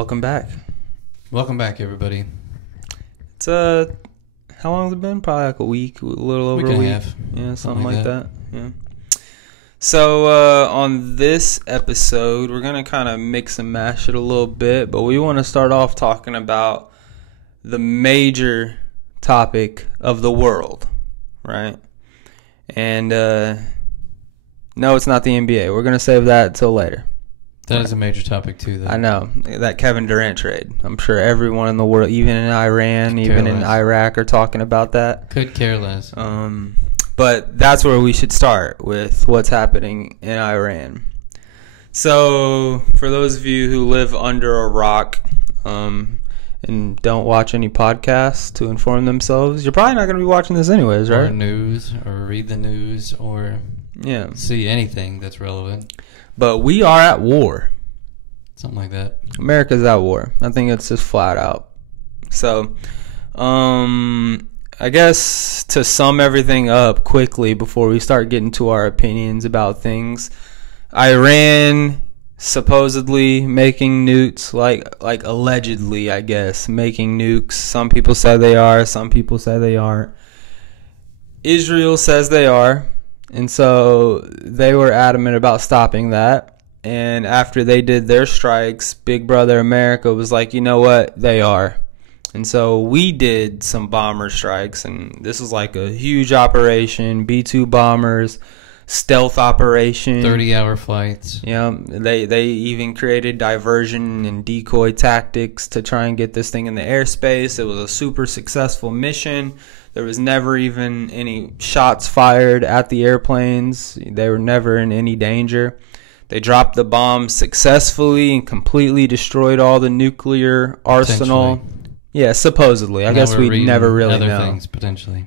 welcome back. Welcome back, everybody. It's how long has it been? Probably like a week, a little over a week. Half. Yeah, something like that. Yeah. So on this episode, we're gonna kind of mix and mash it a little bit, but we want to start off talking about the major topic of the world, right? And no, it's not the NBA. We're gonna save that till later. That is a major topic too, though. I know, that Kevin Durant trade. I'm sure everyone in the world, even in Iran, even in Iraq, are talking about that. Could care less. But that's where we should start, with what's happening in Iran. So, for those of you who live under a rock and don't watch any podcasts to inform themselves, you're probably not going to be watching this anyways, right? Or news, or read the news, or see anything that's relevant. But we are at war. Something like that. America's at war. I think it's just flat out. So, I guess to sum everything up quickly before we start getting to our opinions about things, Iran supposedly making nukes, like allegedly, I guess, making nukes. Some people say they are, some people say they aren't. Israel says they are. And so they were adamant about stopping that. And after they did their strikes, Big Brother America was like, you know what? They are. And so we did some bomber strikes. And this was like a huge operation. B-2 bombers, stealth operation. 30-hour flights. Yeah. They even created diversion and decoy tactics to try and get this thing in the airspace. It was a super successful mission. There was never even any shots fired at the airplanes. They were never in any danger. They dropped the bomb successfully and completely destroyed all the nuclear arsenal. Yeah, supposedly. I guess we never really know. Other things, potentially.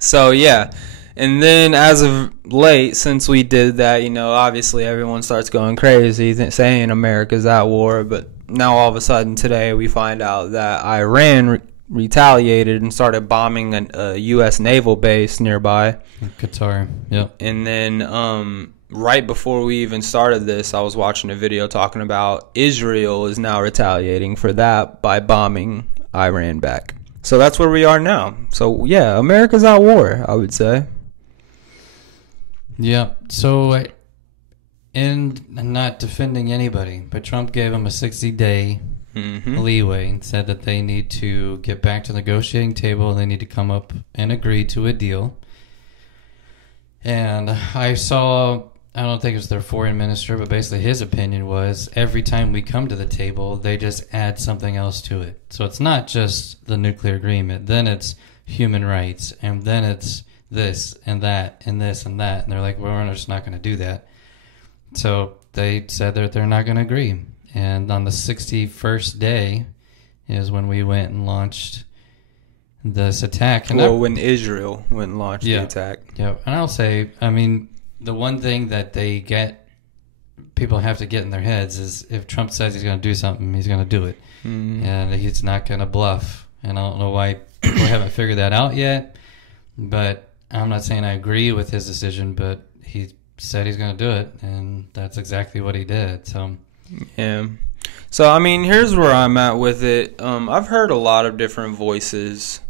So, yeah. And then as of late, since we did that, obviously everyone starts going crazy saying America's at war. But now all of a sudden today we find out that Iran retaliated and started bombing a U.S. naval base nearby. Qatar, yep. And then right before we even started this, I was watching a video talking about Israel is now retaliating for that by bombing Iran back. So that's where we are now. So, yeah, America's at war, I would say. Yeah, so, and not defending anybody, but Trump gave him a 60-day leeway and said that they need to get back to the negotiating table and they need to come up and agree to a deal. And I saw, I don't think it was their foreign minister, but basically his opinion was every time we come to the table, they just add something else to it. So it's not just the nuclear agreement. Then it's human rights. And then it's this and that and this and that. And they're like, well, we're just not going to do that. So they said that they're not going to agree. And on the 61st day is when we went and launched this attack. And when Israel went and launched the attack. Yeah, and I'll say, I mean, the one thing that people have to get in their heads is if Trump says he's going to do something, he's going to do it. Mm-hmm. And he's not going to bluff. And I don't know why people haven't figured that out yet. But I'm not saying I agree with his decision, but he said he's going to do it. And that's exactly what he did. So... yeah. So, I mean, here's where I'm at with it. I've heard a lot of different voices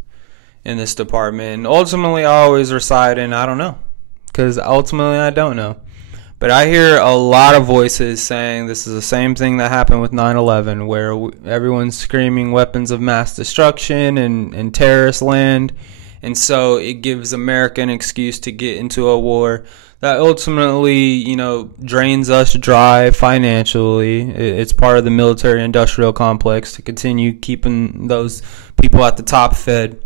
in this department. And ultimately, I always reside in I don't know. Because ultimately, I don't know. But I hear a lot of voices saying this is the same thing that happened with 9/11, where everyone's screaming weapons of mass destruction and terrorist land. And so it gives America an excuse to get into a war that ultimately, drains us dry financially. It's part of the military-industrial complex to continue keeping those people at the top fed.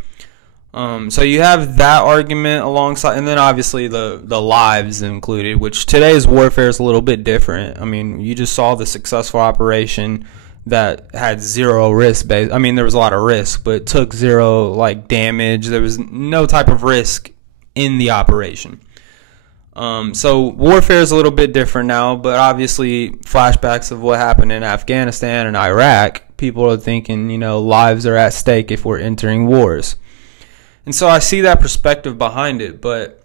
So you have that argument alongside, and then obviously the lives included, which today's warfare is a little bit different. I mean, you just saw the successful operation that had zero risk base. I mean, there was a lot of risk, but took zero damage. There was no type of risk in the operation. So warfare is a little bit different now, but obviously flashbacks of what happened in Afghanistan and Iraq, people are thinking, lives are at stake if we're entering wars. And so I see that perspective behind it, but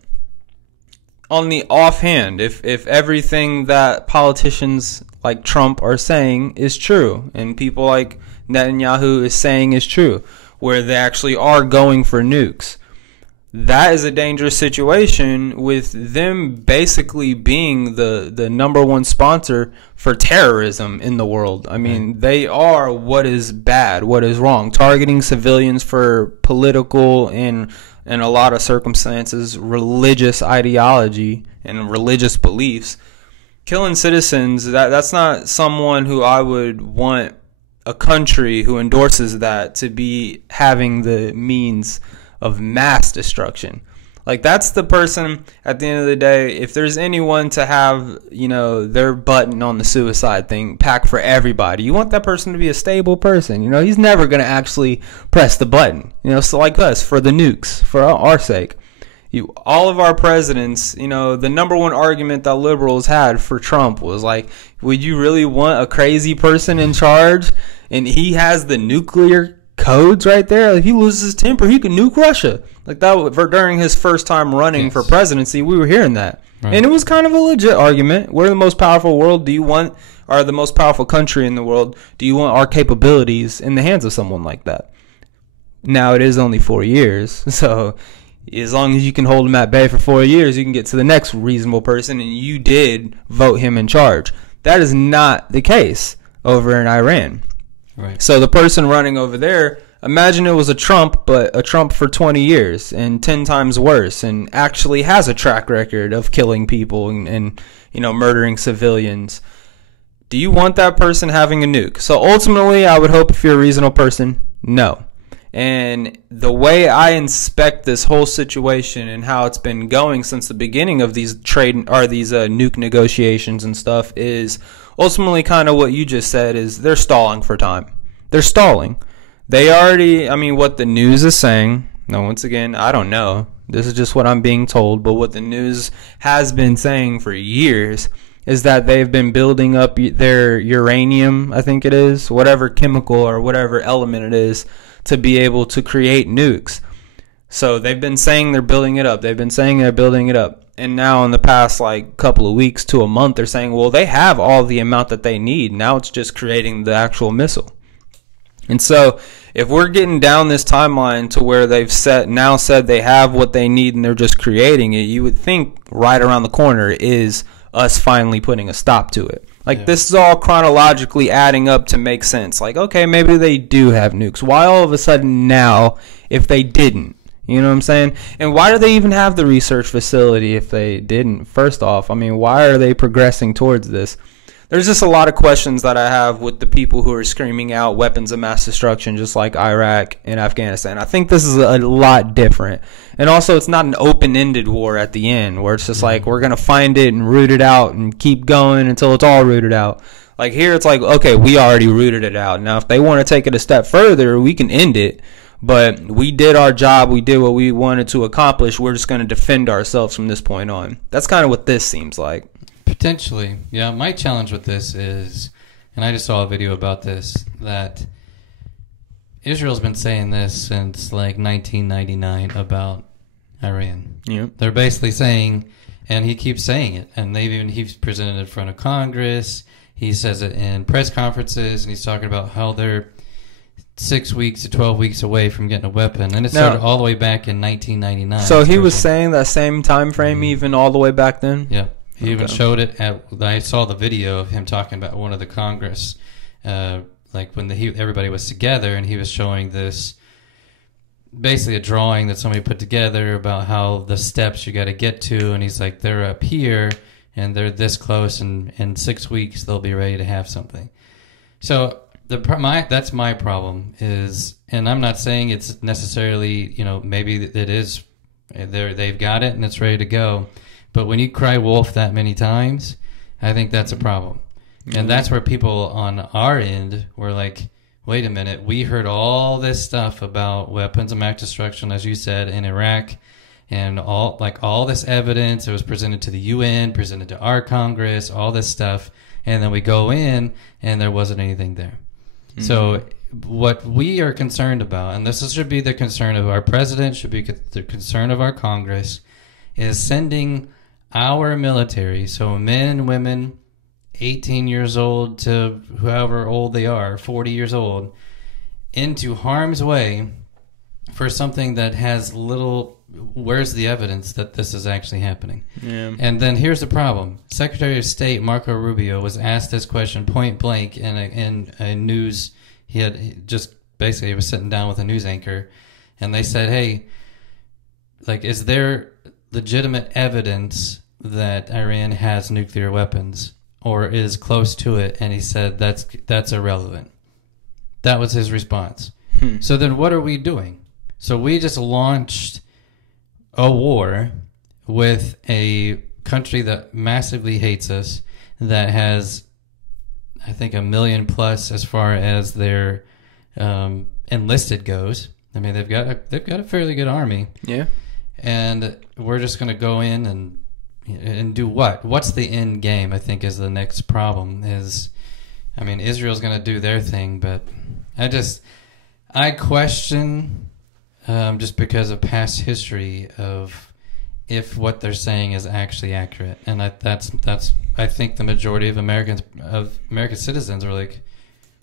on the offhand, if everything that politicians like Trump are saying is true, and people like Netanyahu is saying is true, where they actually are going for nukes, that is a dangerous situation, with them basically being the number one sponsor for terrorism in the world. I mean, they are what is bad, what is wrong, targeting civilians for political and in a lot of circumstances religious ideology and religious beliefs. Killing citizens, that's not someone who I would want a country who endorses that to be having the means of mass destruction. Like, that's the person, at the end of the day, if there's anyone to have, you know, their button on the suicide thing packed for everybody, you want that person to be a stable person. You know, he's never going to actually press the button. You know, so like us, for the nukes, for our sake. All of our presidents, you know, the number one argument that liberals had for Trump was like, would you really want a crazy person in charge? And he has the nuclear codes right there. If he loses his temper, he can nuke Russia. Like that, during his first time running for presidency, we were hearing that. Right. And it was kind of a legit argument. We're the most powerful world. Are the most powerful country in the world. Do you want our capabilities in the hands of someone like that? Now, it is only 4 years. So as long as you can hold him at bay for 4 years, you can get to the next reasonable person, and you did vote him in charge. That is not the case over in Iran. Right. So the person running over there, imagine it was a Trump, but a Trump for 20 years and 10 times worse, and actually has a track record of killing people and you know, murdering civilians. Do you want that person having a nuke? So ultimately, I would hope, if you're a reasonable person, no. And the way I inspect this whole situation and how it's been going since the beginning of these nuke negotiations and stuff is ultimately kind of what you just said, is they're stalling for time. They're stalling. They already, I mean, what the news is saying, now once again, I don't know. This is just what I'm being told, but what the news has been saying for years is that they've been building up their uranium, I think it is, whatever chemical or whatever element it is, to be able to create nukes. So they've been saying they're building it up. They've been saying they're building it up. And now in the past like couple of weeks to a month, they're saying, well, they have all the amount that they need. Now it's just creating the actual missile. And so if we're getting down this timeline to where they've said they have what they need and they're just creating it, you would think right around the corner is us finally putting a stop to it. Like, this is all chronologically adding up to make sense. Like, okay, maybe they do have nukes. Why all of a sudden now if they didn't? You know what I'm saying? And why do they even have the research facility if they didn't? First off, I mean, why are they progressing towards this? There's just a lot of questions that I have with the people who are screaming out weapons of mass destruction, just like Iraq and Afghanistan. I think this is a lot different. And also, it's not an open-ended war at the end where it's just like, we're going to find it and root it out and keep going until it's all rooted out. Like here, it's like, okay, we already rooted it out. Now, if they want to take it a step further, we can end it. But we did our job. We did what we wanted to accomplish. We're just going to defend ourselves from this point on. That's kind of what this seems like. Potentially. Yeah, my challenge with this is, and I just saw a video about this, that Israel's been saying this since like 1999 about Iran. Yep. They're basically saying, and he keeps saying it, and he's presented it in front of Congress. He says it in press conferences, and he's talking about how they're 6 weeks to 12 weeks away from getting a weapon, and it started all the way back in 1999. So he was saying that same time frame even all the way back then? Yeah. He even showed it I saw the video of him talking about one of the Congress, like when everybody was together, and he was showing this, basically a drawing that somebody put together about how the steps you got to get to, and he's like, they're up here, and they're this close, and in 6 weeks they'll be ready to have something. So that's my problem is, and I'm not saying it's necessarily, maybe it is, they've got it and it's ready to go. But when you cry wolf that many times, I think that's a problem. Mm-hmm. And that's where people on our end were like, wait a minute, we heard all this stuff about weapons of mass destruction, as you said, in Iraq, and all this evidence. It was presented to the UN, presented to our Congress, all this stuff. And then we go in, and there wasn't anything there. Mm-hmm. So what we are concerned about, and this should be the concern of our president, should be the concern of our Congress, is sending our military, so men, women, 18 years old to however old they are, 40 years old, into harm's way for something that has little... Where's the evidence that this is actually happening? Yeah. And then here's the problem. Secretary of State Marco Rubio was asked this question point blank in a news... He was sitting down with a news anchor, and they said, hey, like, is there legitimate evidence that Iran has nuclear weapons or is close to it? And he said that's irrelevant. That was his response. So then what are we doing? So we just launched a war with a country that massively hates us, that has, I think, 1 million plus as far as their enlisted goes. I mean, they've got a fairly good army. Yeah. And we're just going to go in and do what? What's the end game? I think is the next problem. Israel's going to do their thing, but I question, just because of past history, of if what they're saying is actually accurate. And I think the majority of American citizens are like,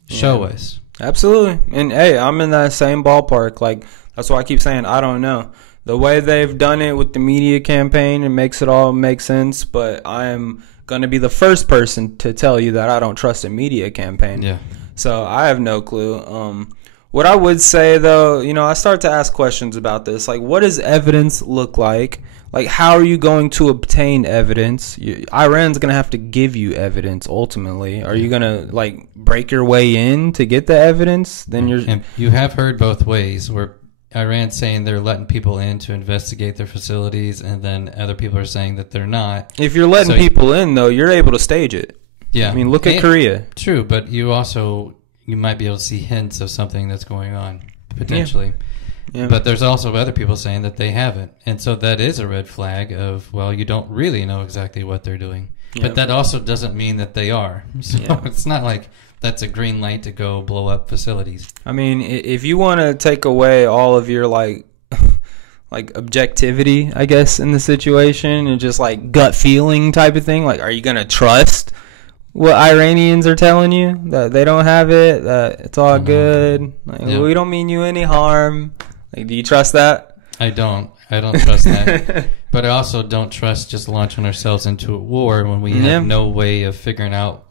show us. Absolutely. And hey, I'm in that same ballpark. Like, that's why I keep saying I don't know. The way they've done it with the media campaign, it makes it all make sense, but I am going to be the first person to tell you that I don't trust a media campaign. Yeah. So I have no clue. What I would say, though, I start to ask questions about this. Like, what does evidence look like? Like, how are you going to obtain evidence? Iran's going to have to give you evidence, ultimately. Are you going to, like, break your way in to get the evidence? Then And you have heard both ways, where Iran's saying they're letting people in to investigate their facilities, and then other people are saying that they're not. If you're letting people in, though, you're able to stage it. Yeah. I mean, look at Korea. True, but you might be able to see hints of something that's going on, potentially. Yeah. But there's also other people saying that they haven't. And so that is a red flag of, well, you don't really know exactly what they're doing. Yeah. But that also doesn't mean that they are. So it's not like that's a green light to go blow up facilities. I mean, if you want to take away all of your, like objectivity, I guess, in the situation, and just, like, gut feeling type of thing, like, are you going to trust what Iranians are telling you? That they don't have it, that it's all good, like, we don't mean you any harm. Like, do you trust that? I don't trust that. But I also don't trust just launching ourselves into a war when we have no way of figuring out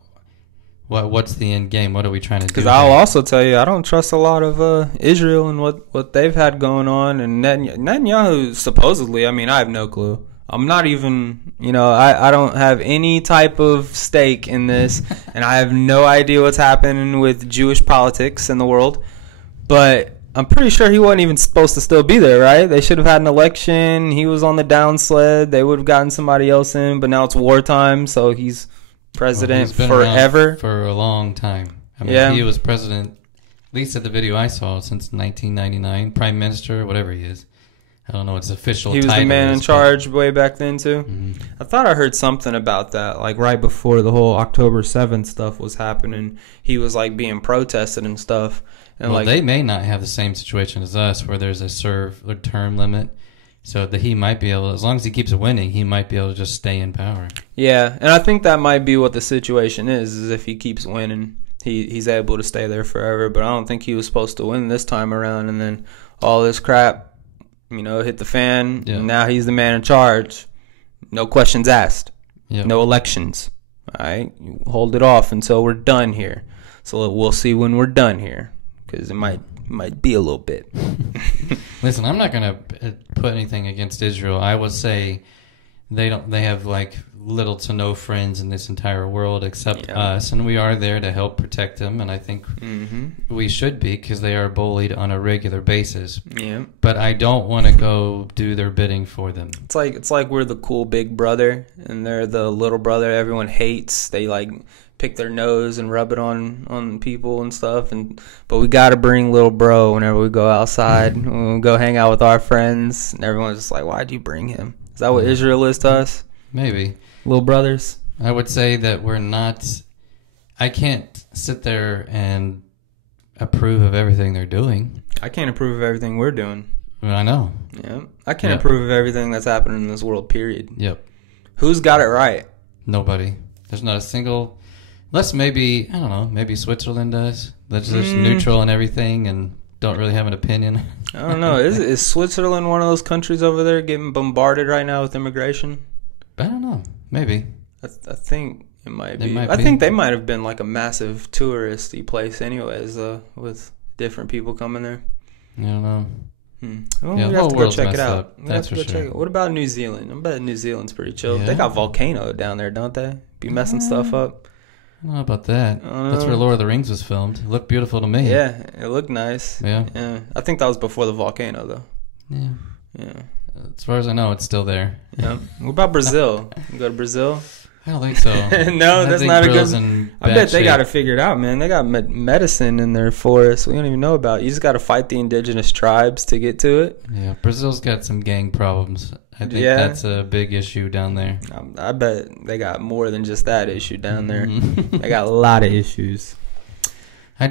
what's the end game. What are we trying to do? Because I'll also tell you, I don't trust a lot of Israel and what they've had going on. And Netanyahu, supposedly, I mean, I have no clue. I'm not even, I don't have any type of stake in this. And I have no idea what's happening with Jewish politics in the world. But I'm pretty sure he wasn't even supposed to still be there, right? They should have had an election. He was on the down sled. They would have gotten somebody else in, but now it's wartime, so he's president forever. For a long time. I mean, he was president, at least at the video I saw, since 1999. Prime Minister, whatever he is. I don't know what his official title is. He was the man in charge way back then, too? Mm-hmm. I thought I heard something about that, like right before the whole October 7th stuff was happening. He was, like, being protested and stuff. And well, they may not have the same situation as us, where there's a term limit, so that he might be able, as long as he keeps winning, he might be able to just stay in power. Yeah, and I think that might be what the situation is if he keeps winning, he's able to stay there forever. But I don't think he was supposed to win this time around, and then all this crap, hit the fan, and now he's the man in charge. No questions asked. Yep. No elections. All right, you hold it off until we're done here. So we'll see when we're done here. Because it might be a little bit. Listen, I'm not going to put anything against Israel. I will say they have like little to no friends in this entire world except us, and we are there to help protect them. And I think we should be, because they are bullied on a regular basis. Yeah. But I don't want to go do their bidding for them. It's like we're the cool big brother, and they're the little brother everyone hates. They like pick their nose and rub it on people and stuff, but we gotta bring little bro whenever we go outside. When we go hang out with our friends, and everyone's just like, why'd you bring him? Is that what Israel is to us? Maybe. Little brothers? I would say that we're not... I can't sit there and approve of everything they're doing. I can't approve of everything we're doing. Well, I know. Yeah. I can't approve of everything that's happening in this world, period. Yep. Who's got it right? Nobody. There's not a single, unless maybe, I don't know, maybe Switzerland does. That's just neutral and everything and don't really have an opinion. I don't know. Is Switzerland one of those countries over there getting bombarded right now with immigration? I don't know. Maybe. I think it might be. I think they might have been like a massive touristy place anyways, with different people coming there. I don't know. Well, yeah, we have to go check it out. Up. That's for sure. What about New Zealand? I bet New Zealand's pretty chill. Yeah. They got volcano down there, don't they? Be messing stuff up. I don't know about that. That's where Lord of the Rings was filmed. It looked beautiful to me. Yeah, it looked nice. Yeah. I think that was before the volcano, though. Yeah. As far as I know, it's still there. Yeah. What about Brazil? You go to Brazil? I don't think so. No, that's not a good. I bet they shape. got it figured out, man. They got medicine in their forests we don't even know about. You just got to fight the indigenous tribes to get to it. Yeah, Brazil's got some gang problems. I think that's a big issue down there. I bet they got more than just that issue down there. They got a lot of issues. I'm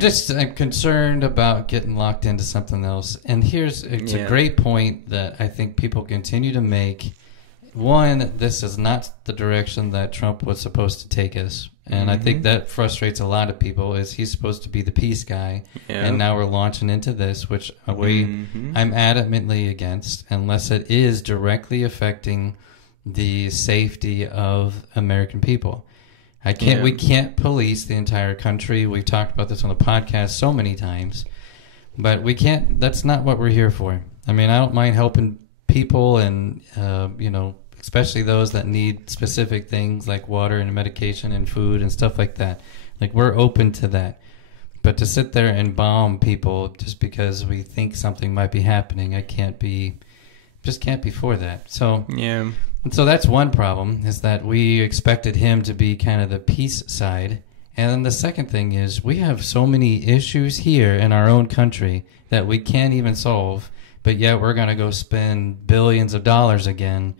concerned about getting locked into something else. And it's a great point that I think people continue to make. One, this is not the direction that Trump was supposed to take us. And I think that frustrates a lot of people, is he's supposed to be the peace guy. Yeah. And now we're launching into this, which I'm adamantly against, unless it is directly affecting the safety of American people. We can't police the entire country. We've talked about this on the podcast so many times. But we can't, that's not what we're here for. I mean, I don't mind helping people and, especially those that need specific things like water and medication and food and stuff like that. Like, we're open to that. But to sit there and bomb people just because we think something might be happening, just can't be for that. So, yeah. And so that's one problem, is that we expected him to be kind of the peace side. And then the second thing is, we have so many issues here in our own country that we can't even solve, but yet we're going to go spend billions of dollars again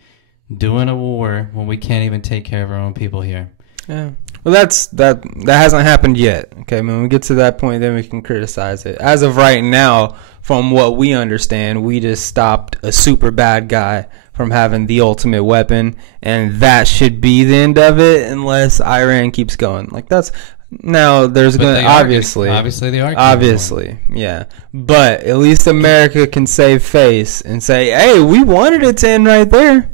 doing a war when we can't even take care of our own people here. Yeah. Well, that hasn't happened yet. Okay, when we get to that point, then we can criticize it. As of right now, from what we understand, we just stopped a super bad guy from having the ultimate weapon, and that should be the end of it, unless Iran keeps going. Like, that's now there's going to obviously they are obviously, yeah. But at least America can save face and say, "Hey, we wanted it to end right there."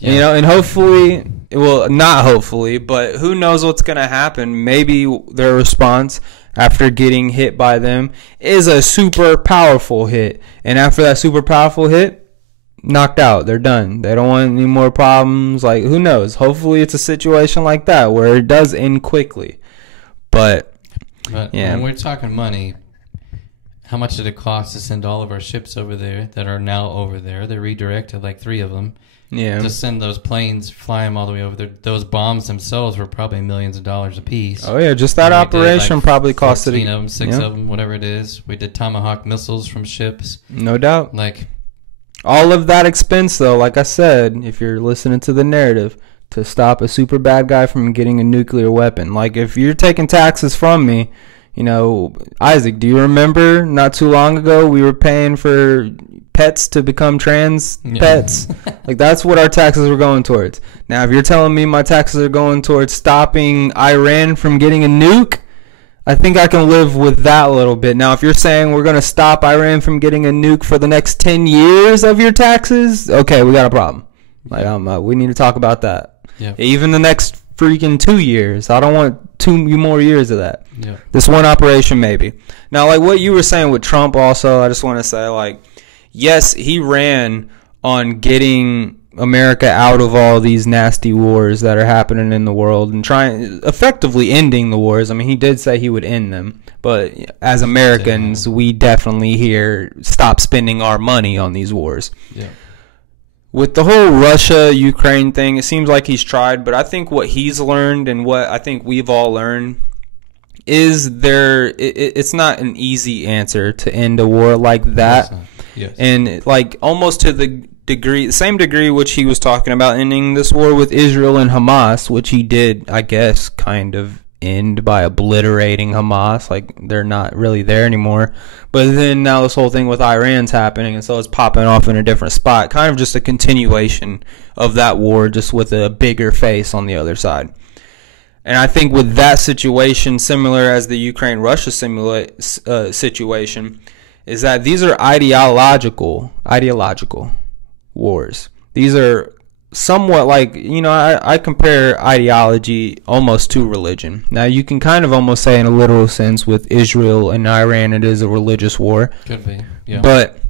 Yeah. And hopefully, well, not hopefully, but who knows what's going to happen. Maybe their response after getting hit by them is a super powerful hit. And after that super powerful hit, knocked out. They're done. They don't want any more problems. Like, who knows? Hopefully it's a situation like that where it does end quickly. But yeah. When we're talking money, how much did it cost to send all of our ships over there that are now over there? They redirected like 3 of them. Yeah. To send those planes, fly them all the way over there. Those bombs themselves were probably millions of dollars a piece. Oh, yeah. Just that operation probably costed 14 of them, 6 of them, whatever it is. We did Tomahawk missiles from ships. No doubt. Like, all of that expense, though, like I said, if you're listening to the narrative, to stop a super bad guy from getting a nuclear weapon. Like, if you're taking taxes from me, Isaac, do you remember not too long ago we were paying for pets to become trans pets? Like, that's what our taxes were going towards. Now, if you're telling me my taxes are going towards stopping Iran from getting a nuke, I think I can live with that a little bit. Now, if you're saying we're going to stop Iran from getting a nuke for the next 10 years of your taxes, okay, we got a problem. Like, we need to talk about that. Yeah. Even the next freaking 2 years. I don't want 2 more years of that. Yeah. This one operation, maybe. Now, like what you were saying with Trump also, I just want to say, like, yes, he ran on getting America out of all these nasty wars that are happening in the world and effectively ending the wars. I mean, he did say he would end them. But as Americans, we definitely here stop spending our money on these wars. Yeah. With the whole Russia-Ukraine thing, it seems like he's tried, but I think what he's learned and what I think we've all learned is it's not an easy answer to end a war like that. Yes. And like almost to the same degree which he was talking about ending this war with Israel and Hamas, which he did, I guess, kind of end by obliterating Hamas. Like, they're not really there anymore. But then now this whole thing with Iran's happening, and so it's popping off in a different spot. Kind of just a continuation of that war, just with a bigger face on the other side. And I think with that situation, similar as the Ukraine-Russia situation, is that these are ideological wars. These are somewhat like, I compare ideology almost to religion. Now, you can kind of almost say in a literal sense with Israel and Iran, it is a religious war. Could be, yeah. But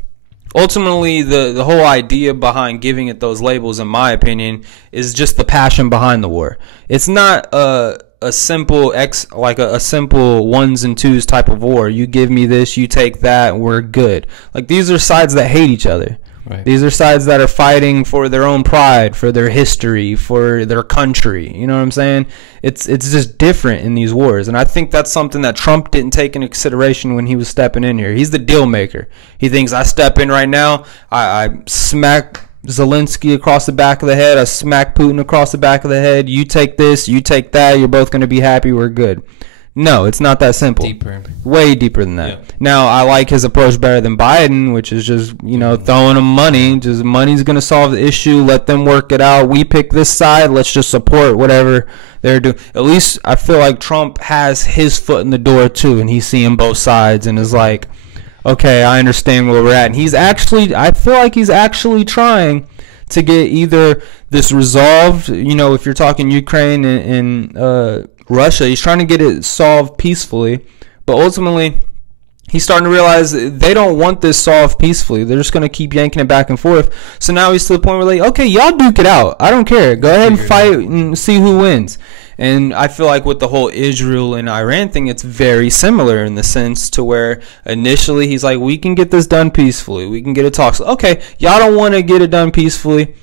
ultimately, the whole idea behind giving it those labels, in my opinion, is just the passion behind the war. It's not a simple a simple ones and twos type of war. You give me this, you take that, we're good. Like, these are sides that hate each other. Right. These are sides that are fighting for their own pride, for their history, for their country. You know what I'm saying? It's just different in these wars. And I think that's something that Trump didn't take into consideration when he was stepping in here. He's the deal maker. He thinks, I step in right now, I smack Zelensky across the back of the head, I smack Putin across the back of the head, you take this, you take that, you're both going to be happy, we're good. No, it's not that simple. Deeper. Way deeper than that. Yeah. Now, I like his approach better than Biden, which is just, throwing them money. Just money's going to solve the issue. Let them work it out. We pick this side. Let's just support whatever they're doing. At least I feel like Trump has his foot in the door, too, and he's seeing both sides and is like, okay, I understand where we're at. And I feel like he's actually trying to get either this resolved, if you're talking Ukraine and Russia, he's trying to get it solved peacefully, but ultimately he's starting to realize they don't want this solved peacefully. They're just going to keep yanking it back and forth. So now he's to the point where, like, okay, y'all duke it out. I don't care. Go ahead and fight and see who wins. And I feel like with the whole Israel and Iran thing, it's very similar in the sense to where initially he's like, we can get this done peacefully. We can get it talks. Okay, y'all don't want to get it done peacefully.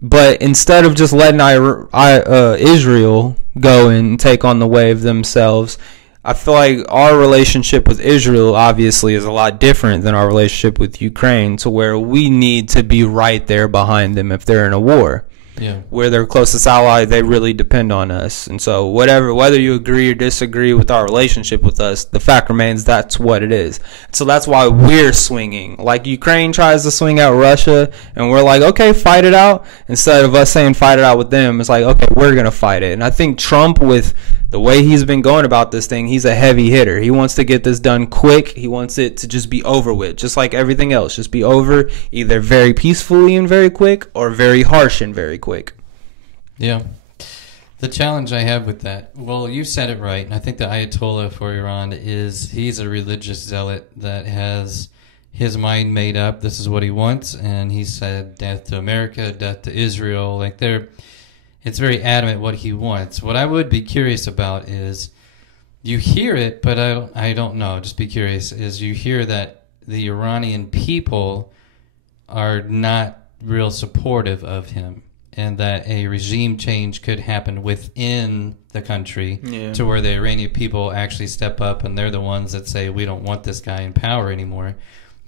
But instead of just letting Israel go and take on the wave themselves, I feel like our relationship with Israel obviously is a lot different than our relationship with Ukraine, to where we need to be right there behind them if they're in a war. Yeah. We're their closest ally. They really depend on us. And so whether you agree or disagree with our relationship with us, the fact remains that's what it is. So that's why we're swinging. Like Ukraine tries to swing out Russia, and we're like, okay, fight it out. Instead of us saying fight it out with them, it's like, okay, we're going to fight it. And I think Trump, with the way he's been going about this thing, he's a heavy hitter. He wants to get this done quick. He wants it to just be over with, just like everything else. Just be over either very peacefully and very quick, or very harsh and very quick. Yeah. The challenge I have with that, well, you said it right. And I think the Ayatollah for Iran he's a religious zealot that has his mind made up. This is what he wants. And he said death to America, death to Israel. Like, it's very adamant what he wants. What I would be curious about is, you hear it, but I don't know. Just be curious. Is you hear that the Iranian people are not real supportive of him, and that a regime change could happen within the country to where the Iranian people actually step up, and they're the ones that say, we don't want this guy in power anymore.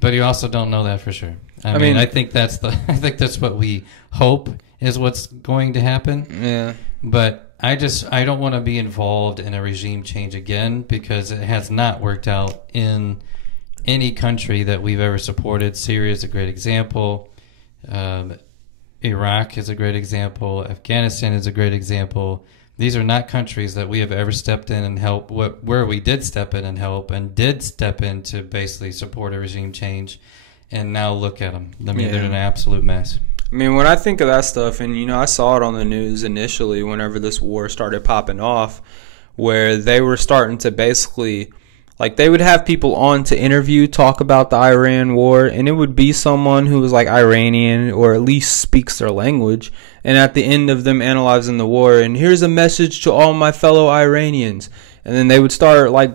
But you also don't know that for sure. I mean, I think that's what we hope is what's going to happen. Yeah. But I don't want to be involved in a regime change again, because it has not worked out in any country that we've ever supported. Syria is a great example. Iraq is a great example. Afghanistan is a great example. These are not countries that we have ever stepped in and helped. Where we did step in and help, and did step in to basically support a regime change, and now look at them. I mean, they're an absolute mess. I mean, when I think of that stuff, and I saw it on the news initially whenever this war started popping off, where they were starting to basically, like, they would have people on to interview, talk about the Iran war, and it would be someone who was like Iranian or at least speaks their language. And at the end of them analyzing the war, and here's a message to all my fellow Iranians. And then they would start like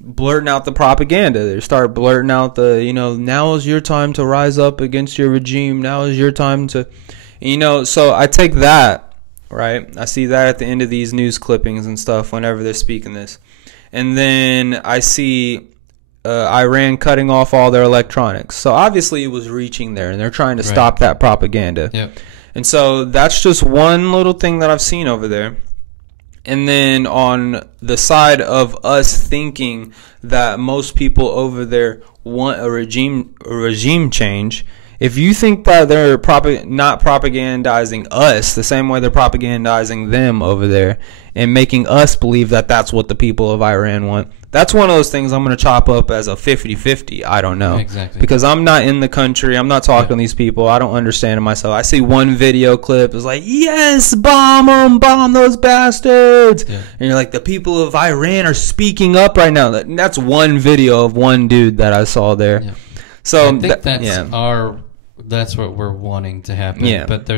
blurting out the propaganda. They start blurting out the, now is your time to rise up against your regime. Now is your time to, so I take that, right? I see that at the end of these news clippings and stuff whenever they're speaking this. And then I see Iran cutting off all their electronics. So obviously it was reaching there, and they're trying to stop that propaganda. Yep. And so that's just one little thing that I've seen over there. And then on the side of us thinking that most people over there want a regime change, if you think that they're not propagandizing us the same way they're propagandizing them over there and making us believe that that's what the people of Iran want, that's one of those things I'm going to chop up as a 50-50. I don't know. Exactly. Because I'm not in the country. I'm not talking to these people. I don't understand it myself. I see one video clip. It's like, yes, bomb them, bomb those bastards. Yeah. And you're like, the people of Iran are speaking up right now. That's one video of one dude that I saw there. Yeah. So I think that's what we're wanting to happen. Yeah. But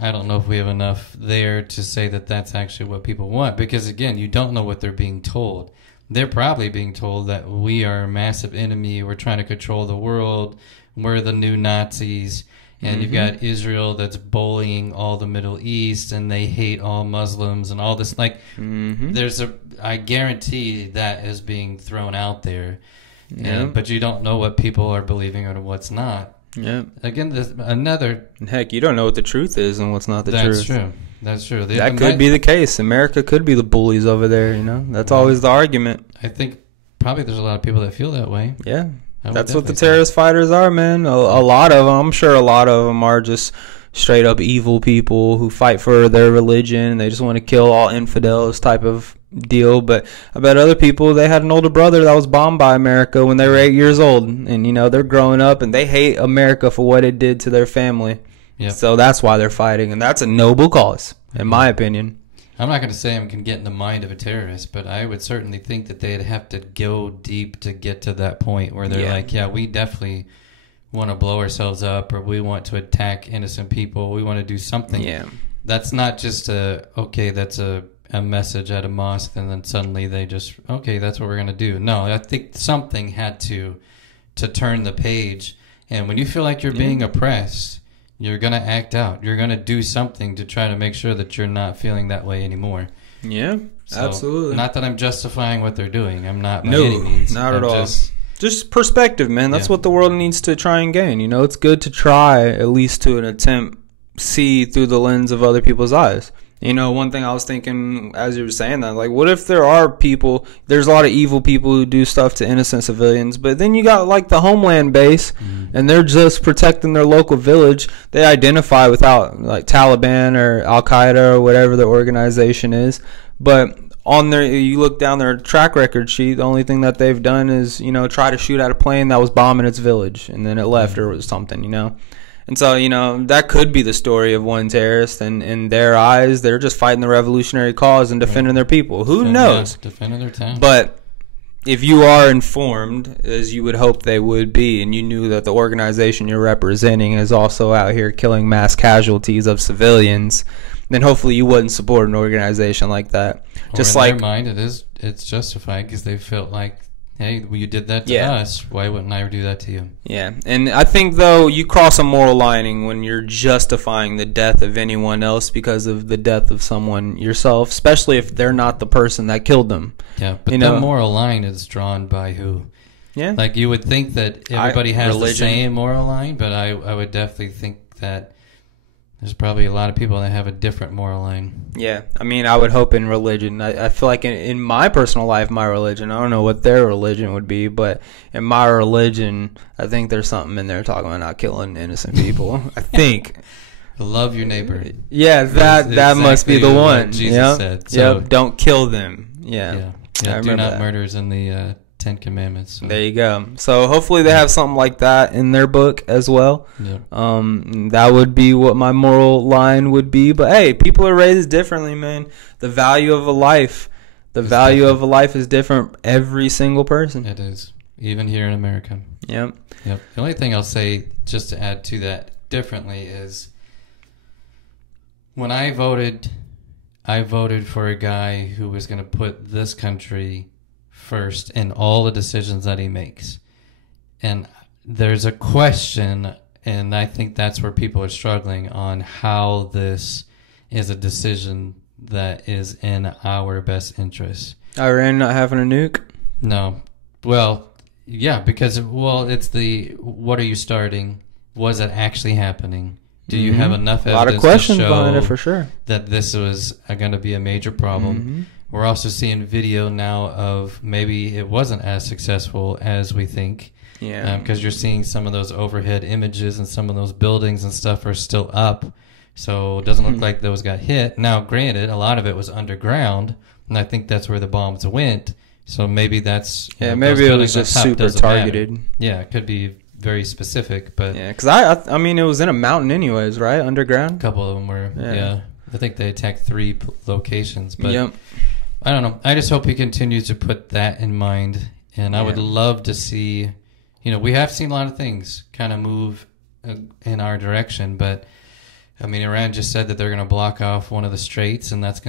I don't know if we have enough there to say that that's actually what people want. Because, again, you don't know what they're being told. They're probably being told that we are a massive enemy. We're trying to control the world. We're the new Nazis. And you've got Israel that's bullying all the Middle East, and they hate all Muslims and all this. Like, I guarantee that is being thrown out there. Yeah. But you don't know what people are believing or what's not. Yeah. Again, heck, you don't know what the truth is and what's not the truth. That's true. That's true. That could be the case. America could be the bullies over there, you know? That's always the argument. I think probably there's a lot of people that feel that way. Yeah. That's what the terrorist fighters are, man. A lot of them, I'm sure a lot of them are just straight up evil people who fight for their religion. They just want to kill all infidels type of deal. But I bet other people, they had an older brother that was bombed by America when they were 8 years old. And, you know, they're growing up and they hate America for what it did to their family. Yep. So that's why they're fighting. And that's a noble cause, in my opinion. I'm not going to say I can get in the mind of a terrorist, but I would certainly think that they'd have to go deep to get to that point where they're like, yeah, we definitely want to blow ourselves up, or we want to attack innocent people. We want to do something. Yeah. That's not just that's a message at a mosque, and then suddenly they just, that's what we're going to do. No, I think something had to turn the page. And when you feel like you're being oppressed, you're going to act out. You're going to do something to try to make sure that you're not feeling that way anymore. Yeah, absolutely. Not that I'm justifying what they're doing. I'm not by any means. Not at all. Just perspective, man. That's what the world needs to try and gain. You know, it's good to try, at least to an attempt, see through the lens of other people's eyes. You know, one thing I was thinking as you were saying that, like, what if there's a lot of evil people who do stuff to innocent civilians, but then you got, like, the homeland base, and they're just protecting their local village. They identify without, like, Taliban or Al-Qaeda or whatever the organization is, but you look down their track record sheet, the only thing that they've done is, you know, try to shoot at a plane that was bombing its village, and then it left or something, you know. And so, you know, that could be the story of one terrorist, and in their eyes, they're just fighting the revolutionary cause and defending their people. Who knows? Defending their town. But if you are informed, as you would hope they would be, and you knew that the organization you're representing is also out here killing mass casualties of civilians, then hopefully you wouldn't support an organization like that. Just in their mind, it's justified because they felt like, hey, well, you did that to us. Why wouldn't I do that to you? Yeah, and I think, though, you cross a moral lining when you're justifying the death of anyone else because of the death of someone yourself, especially if they're not the person that killed them. Yeah, but the moral line is drawn by who? Yeah. Like, you would think that everybody has the same moral line, but I would definitely think that there's probably a lot of people that have a different moral line. Yeah, I mean, I would hope in religion. I feel like in my personal life, my religion, I don't know what their religion would be, but in my religion, I think there's something in there talking about not killing innocent people. I think. Love your neighbor. Yeah, that must be the one. Jesus said. So, don't kill them. Yeah. Do not murder is in the 10 Commandments. So. There you go. So hopefully they have something like that in their book as well. Yeah. That would be what my moral line would be. But hey, people are raised differently, man. The value of a life, of a life is different every single person. It is, even here in America. Yep. The only thing I'll say, just to add to that differently, is when I voted for a guy who was going to put this country first in all the decisions that he makes. And there's a question, and I think that's where people are struggling on how this is a decision that is in our best interest. Iran not having a nuke? No. Well, yeah, because, it's the, what are you starting? Was it actually happening? Do you have enough A lot of evidence questions to behind it show for sure. that this was going to be a major problem? We're also seeing video now of maybe it wasn't as successful as we think. Yeah. Because you're seeing some of those overhead images and some of those buildings and stuff are still up. So it doesn't look like those got hit. Now, granted, a lot of it was underground, and I think that's where the bombs went. So maybe that's... Yeah, maybe it was just super targeted. Matter. Yeah, it could be very specific, but... Yeah, because I mean, it was in a mountain anyways, right? Underground? A couple of them were, yeah. I think they attacked 3 locations, but... Yep. I don't know. I just hope he continues to put that in mind, and I would love to see... You know, we have seen a lot of things kind of move in our direction, but... I mean, Iran just said that they're going to block off one of the straits, and that's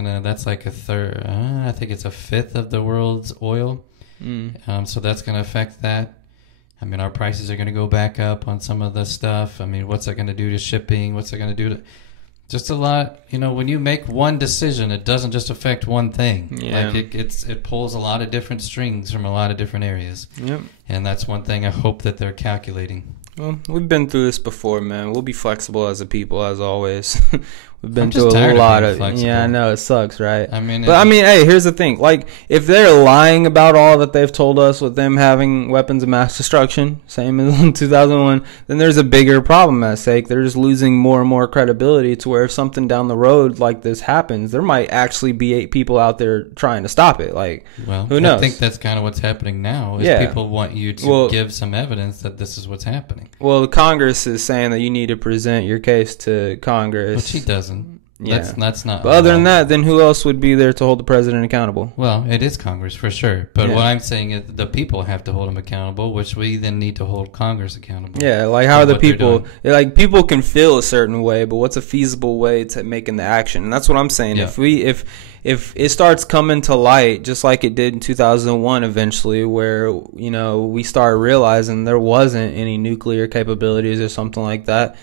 like a third. I think it's a fifth of the world's oil. So that's going to affect that. I mean, our prices are going to go back up on some of the stuff. I mean, what's that going to do to shipping? What's it going to do to just a lot? You know, when you make one decision, it doesn't just affect one thing. Yeah. Like it pulls a lot of different strings from a lot of different areas. Yep. And that's one thing I hope that they're calculating. Well, we've been through this before, man. We'll be flexible as a people, as always. We've been I'm through just a tired lot of of. being Yeah, I flexible. know it sucks, right? I mean, But I mean, hey, here's the thing. Like, if they're lying about all that they've told us with them having weapons of mass destruction, same as in 2001, then there's a bigger problem at stake. They're just losing more and more credibility to where if something down the road like this happens, there might actually be 8 people out there trying to stop it. Like, well, who knows? I think that's kind of what's happening now. Is Yeah. people want you to give some evidence that this is what's happening. Well, Congress is saying that you need to present your case to Congress. Which he doesn't. Yeah. That's not. But other than that, then who else would be there to hold the president accountable? Well, it is Congress for sure. But Yeah. what I'm saying is the people have to hold him accountable, which we then need to hold Congress accountable. Yeah, like how for are the what they're people, doing. like people can feel a certain way, but what's a feasible way to making the action? And that's what I'm saying. Yeah. If it starts coming to light, just like it did in 2001 eventually, where, you know, we start realizing there wasn't any nuclear capabilities or something like that,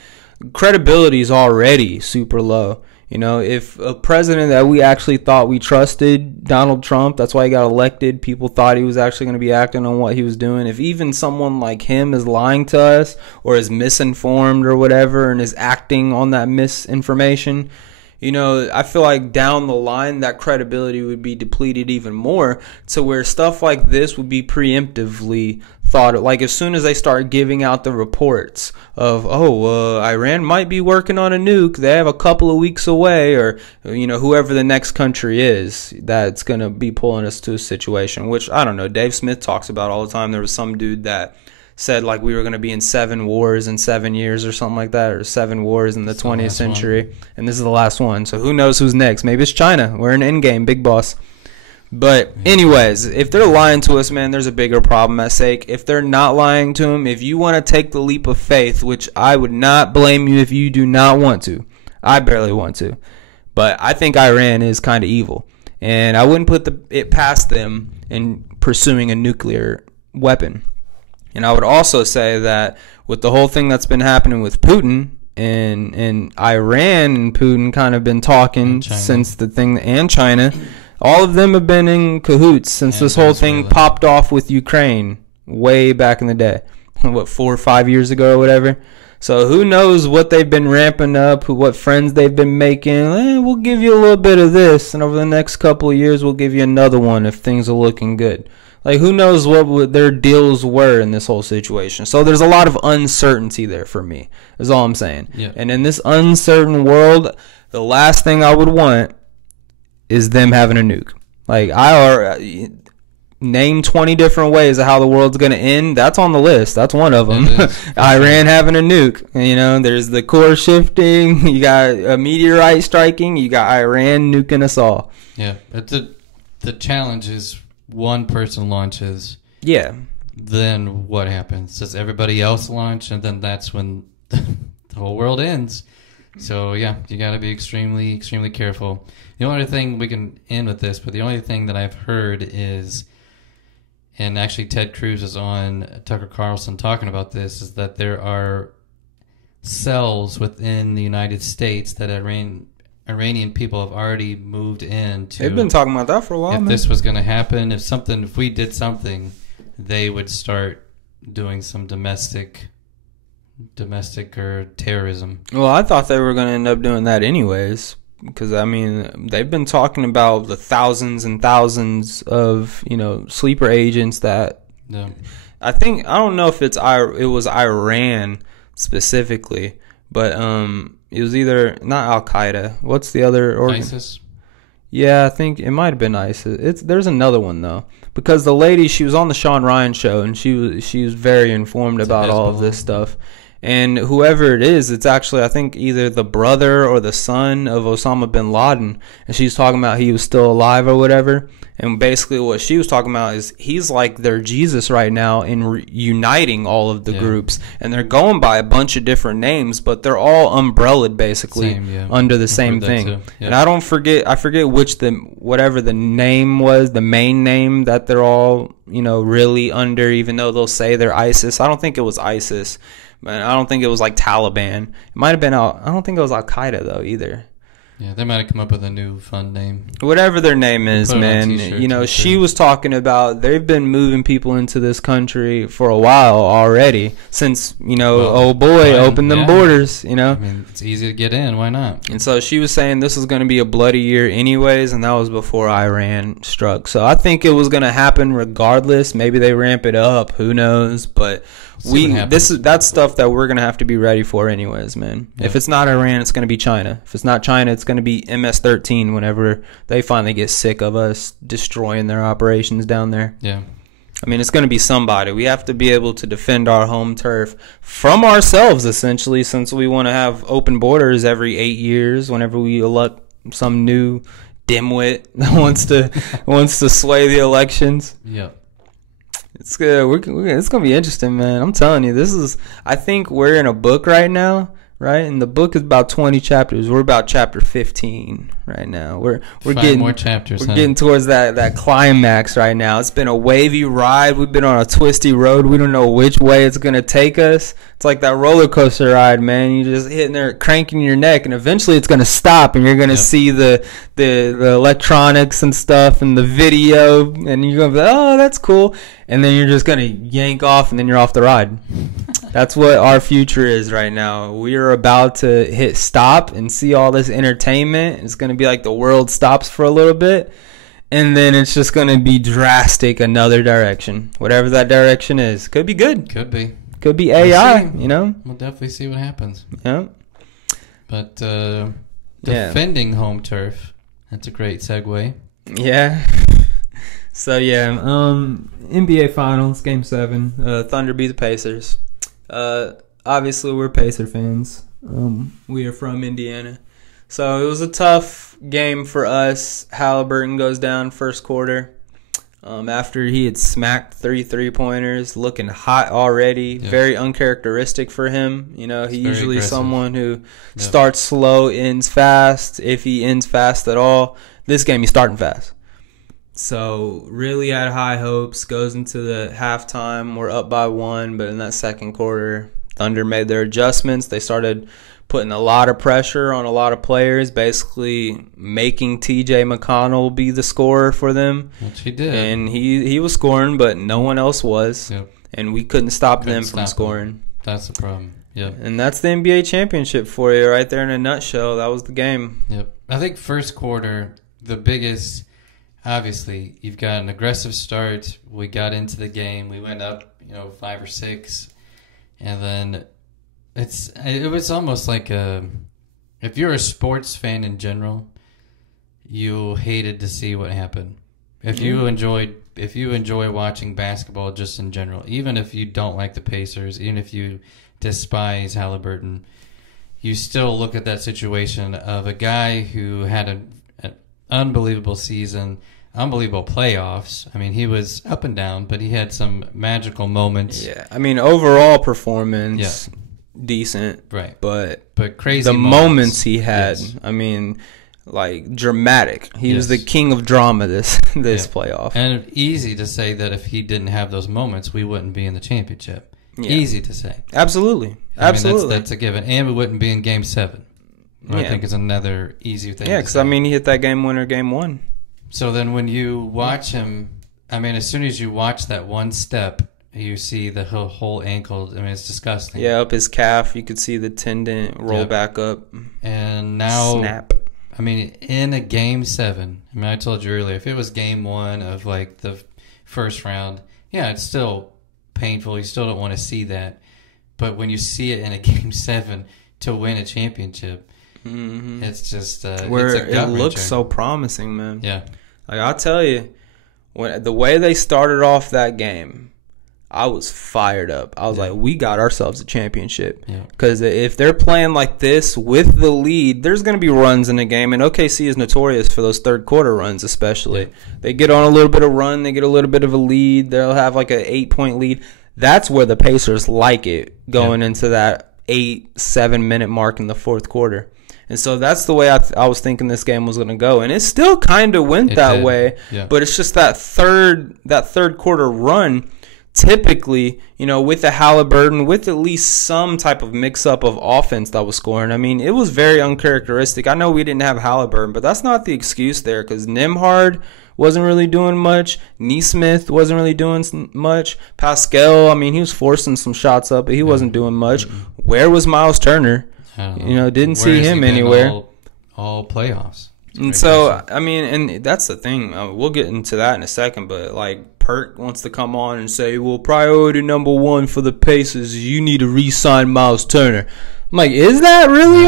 credibility is already super low. You know, if a president that we actually thought we trusted, Donald Trump, that's why he got elected, people thought he was actually going to be acting on what he was doing. If even someone like him is lying to us or is misinformed or whatever and is acting on that misinformation, you know, I feel like down the line that credibility would be depleted even more to where stuff like this would be preemptively thought of. Like as soon as they start giving out the reports of, Iran might be working on a nuke, they have a couple of weeks away, or, you know, whoever the next country is that's going to be pulling us to a situation, which I don't know. Dave Smith talks about all the time. There was some dude that said like we were going to be in 7 wars in 7 years or something like that, or 7 wars in the 20th century. And this is the last one. So who knows who's next? Maybe it's China. We're in endgame, big boss. But anyways, if they're lying to us, man, there's a bigger problem at stake. If they're not lying to them, if you want to take the leap of faith, which I would not blame you if you do not want to. I barely want to. But I think Iran is kind of evil. And I wouldn't put it past them in pursuing a nuclear weapon. And I would also say that with the whole thing that's been happening with Putin and Iran and Putin kind of been talking since the thing, and China, all of them have been in cahoots since this whole thing popped off with Ukraine way back in the day. What, 4 or 5 years ago or whatever? So who knows what they've been ramping up, what friends they've been making. We'll give you a little bit of this, and over the next couple of years we'll give you another one if things are looking good. Like, who knows what their deals were in this whole situation. So there's a lot of uncertainty there for me, is all I'm saying. Yeah. And in this uncertain world, the last thing I would want is them having a nuke. Like, name 20 different ways of how the world's going to end. That's on the list. That's one of them. Iran having a nuke. You know, there's the core shifting. You got a meteorite striking. You got Iran nuking us all. Yeah, but the challenge is one person launches. Yeah. Then what happens? Does everybody else launch? And then that's when the whole world ends. So, yeah, you got to be extremely, extremely careful. The only thing we can end with this, but the only thing that I've heard is, and actually Ted Cruz is on Tucker Carlson talking about this, is that there are cells within the United States that Iranian people have already moved into. They've been talking about that for a while, If man. this was going to happen, if we did something, they would start doing some domestic domestic or terrorism. Well, I thought they were going to end up doing that anyways, because I mean they've been talking about the thousands and thousands of sleeper agents that Yeah. I don't know if it was Iran specifically, but it was either not Al Qaeda. What's the other organ? ISIS. Yeah, I think it might have been ISIS. There's another one though, because the lady, she was on the Sean Ryan show and she was very informed about all of this stuff. And whoever it is, it's actually, I think, either the brother or the son of Osama bin Laden. And she's talking about he was still alive or whatever. And basically what she was talking about is he's like their Jesus right now in uniting all of the groups. And they're going by a bunch of different names, but they're all umbrellaed basically under the same thing. Yeah. And I forget which whatever the name was, the main name that they're all, really under, even though they'll say they're ISIS. I don't think it was ISIS. But I don't think it was like Taliban. It might have been I don't think it was Al Qaeda though either. Yeah, they might have come up with a new fun name. Whatever their name is, man. She was talking about they've been moving people into this country for a while already. Since, opened them borders, I mean, it's easy to get in. Why not? And so she was saying this was going to be a bloody year anyways, and that was before Iran struck. So I think it was going to happen regardless. Maybe they ramp it up. Who knows? But that's stuff that we're gonna have to be ready for anyways, man. Yeah. If it's not Iran, it's gonna be China. If it's not China, it's gonna be MS-13 whenever they finally get sick of us destroying their operations down there. Yeah. I mean, it's gonna be somebody. We have to be able to defend our home turf from ourselves, essentially, since we want to have open borders every 8 years whenever we elect some new dimwit that wants to sway the elections. Yeah. It's good. It's gonna be interesting, man. I'm telling you, I think we're in a book right now, right? And the book is about 20 chapters. We're about chapter 15 right now. We're getting more chapters. We're getting towards that climax right now. It's been a wavy ride. We've been on a twisty road. We don't know which way it's gonna take us. It's like that roller coaster ride, man. You just hitting there, cranking your neck, and eventually it's gonna stop, and you're gonna see the electronics and stuff and the video, and you're gonna be like, oh, that's cool. And then you're just going to yank off, and then you're off the ride. That's what our future is right now. We are about to hit stop and see all this entertainment. It's going to be like the world stops for a little bit, and then it's just going to be drastic another direction. Whatever that direction is. Could be good. Could be. Could be AI, We'll definitely see what happens. Yeah. But defending home turf, that's a great segue. Yeah. So, yeah, NBA Finals, Game 7. Thunder beat the Pacers. Obviously, we're Pacer fans. We are from Indiana. So, it was a tough game for us. Halliburton goes down first quarter. After he had smacked 3 3-pointers, looking hot already. Yeah. Very uncharacteristic for him. He's usually aggressive. Someone who starts slow, ends fast, if he ends fast at all. This game, he's starting fast. So, really had high hopes. Goes into the halftime. We're up by 1, but in that second quarter, Thunder made their adjustments. They started putting a lot of pressure on a lot of players, basically making T.J. McConnell be the scorer for them. Which he did. And he was scoring, but no one else was. Yep. And we couldn't stop them from scoring. That's the problem. Yep. And that's the NBA championship for you right there in a nutshell. That was the game. Yep. I think first quarter, the biggest... Obviously, you've got an aggressive start. We got into the game. We went up, 5 or 6. And then it was almost like if you're a sports fan in general, you hated to see what happened. If you enjoy watching basketball just in general, even if you don't like the Pacers, even if you despise Halliburton, you still look at that situation of a guy who had an unbelievable season, unbelievable playoffs. I mean, he was up and down, but he had some magical moments. Yeah, I mean, overall performance, decent. Right. But crazy the moments he had, I mean, like, dramatic. He was the king of drama this playoff. And easy to say that if he didn't have those moments, we wouldn't be in the championship. Yeah. Easy to say. Absolutely. I mean, that's a given. And we wouldn't be in Game 7. I think is another easy thing. Yeah, because, he hit that game winner Game 1. So then when you watch him, I mean, as soon as you watch that one step you see the whole ankle. I mean, it's disgusting. Yeah, up his calf, you could see the tendon roll back up. And now, snap. I mean, in a Game 7, I mean, I told you earlier, if it was Game 1 of, like, the first round, yeah, it's still painful. You still don't want to see that. But when you see it in a Game 7 to win a championship, it's just where it's a gut it looks wrencher. so promising, man. Yeah. Like, I'll tell you, when the way they started off that game, I was fired up. I was like, we got ourselves a championship. Because if they're playing like this with the lead, there's going to be runs in the game. And OKC is notorious for those third quarter runs, especially. They get on a little bit of run. They get a little bit of a lead. They'll have like an 8-point lead. That's where the Pacers like it, going into that 8-7 minute mark in the fourth quarter. And so that's the way I was thinking this game was going to go. And it still kind of went that way. Yeah. But it's just that third quarter run. Typically, you know, with the Halliburton, with at least some type of mix-up of offense that was scoring, I mean, it was very uncharacteristic. I know we didn't have Halliburton, but that's not the excuse there, because Nembhard wasn't really doing much. Nesmith wasn't really doing much. Pascal, I mean, he was forcing some shots up, but he wasn't doing much. Where was Miles Turner? You know, didn't see him anywhere. All playoffs. And so, I mean, and that's the thing. We'll get into that in a second, but, like, Perk wants to come on and say, well, priority number one for the Pacers is you need to re-sign Miles Turner. I'm like, is that really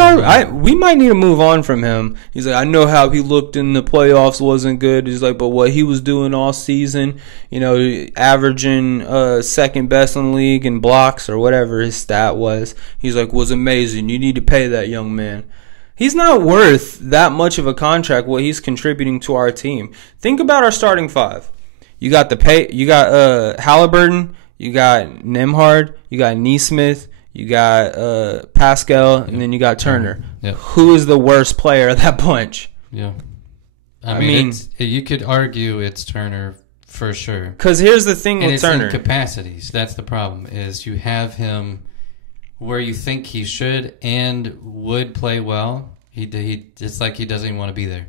we might need to move on from him. He's like, I know how he looked in the playoffs wasn't good. He's like, but what he was doing all season, you know, averaging second best in the league in blocks or whatever his stat was, he's like, was amazing. You need to pay that young man. He's not worth that much of a contract, what he's contributing to our team. Think about our starting five. You got Halliburton, you got Nembhard, you got Nesmith, you got Pascal, and then you got Turner. Who is the worst player of that bunch? Yeah. I mean you could argue it's Turner for sure. Because here's the thing with it's Turner. In capacities. That's the problem, is you have him where you think he should and would play well. It's like he doesn't even want to be there.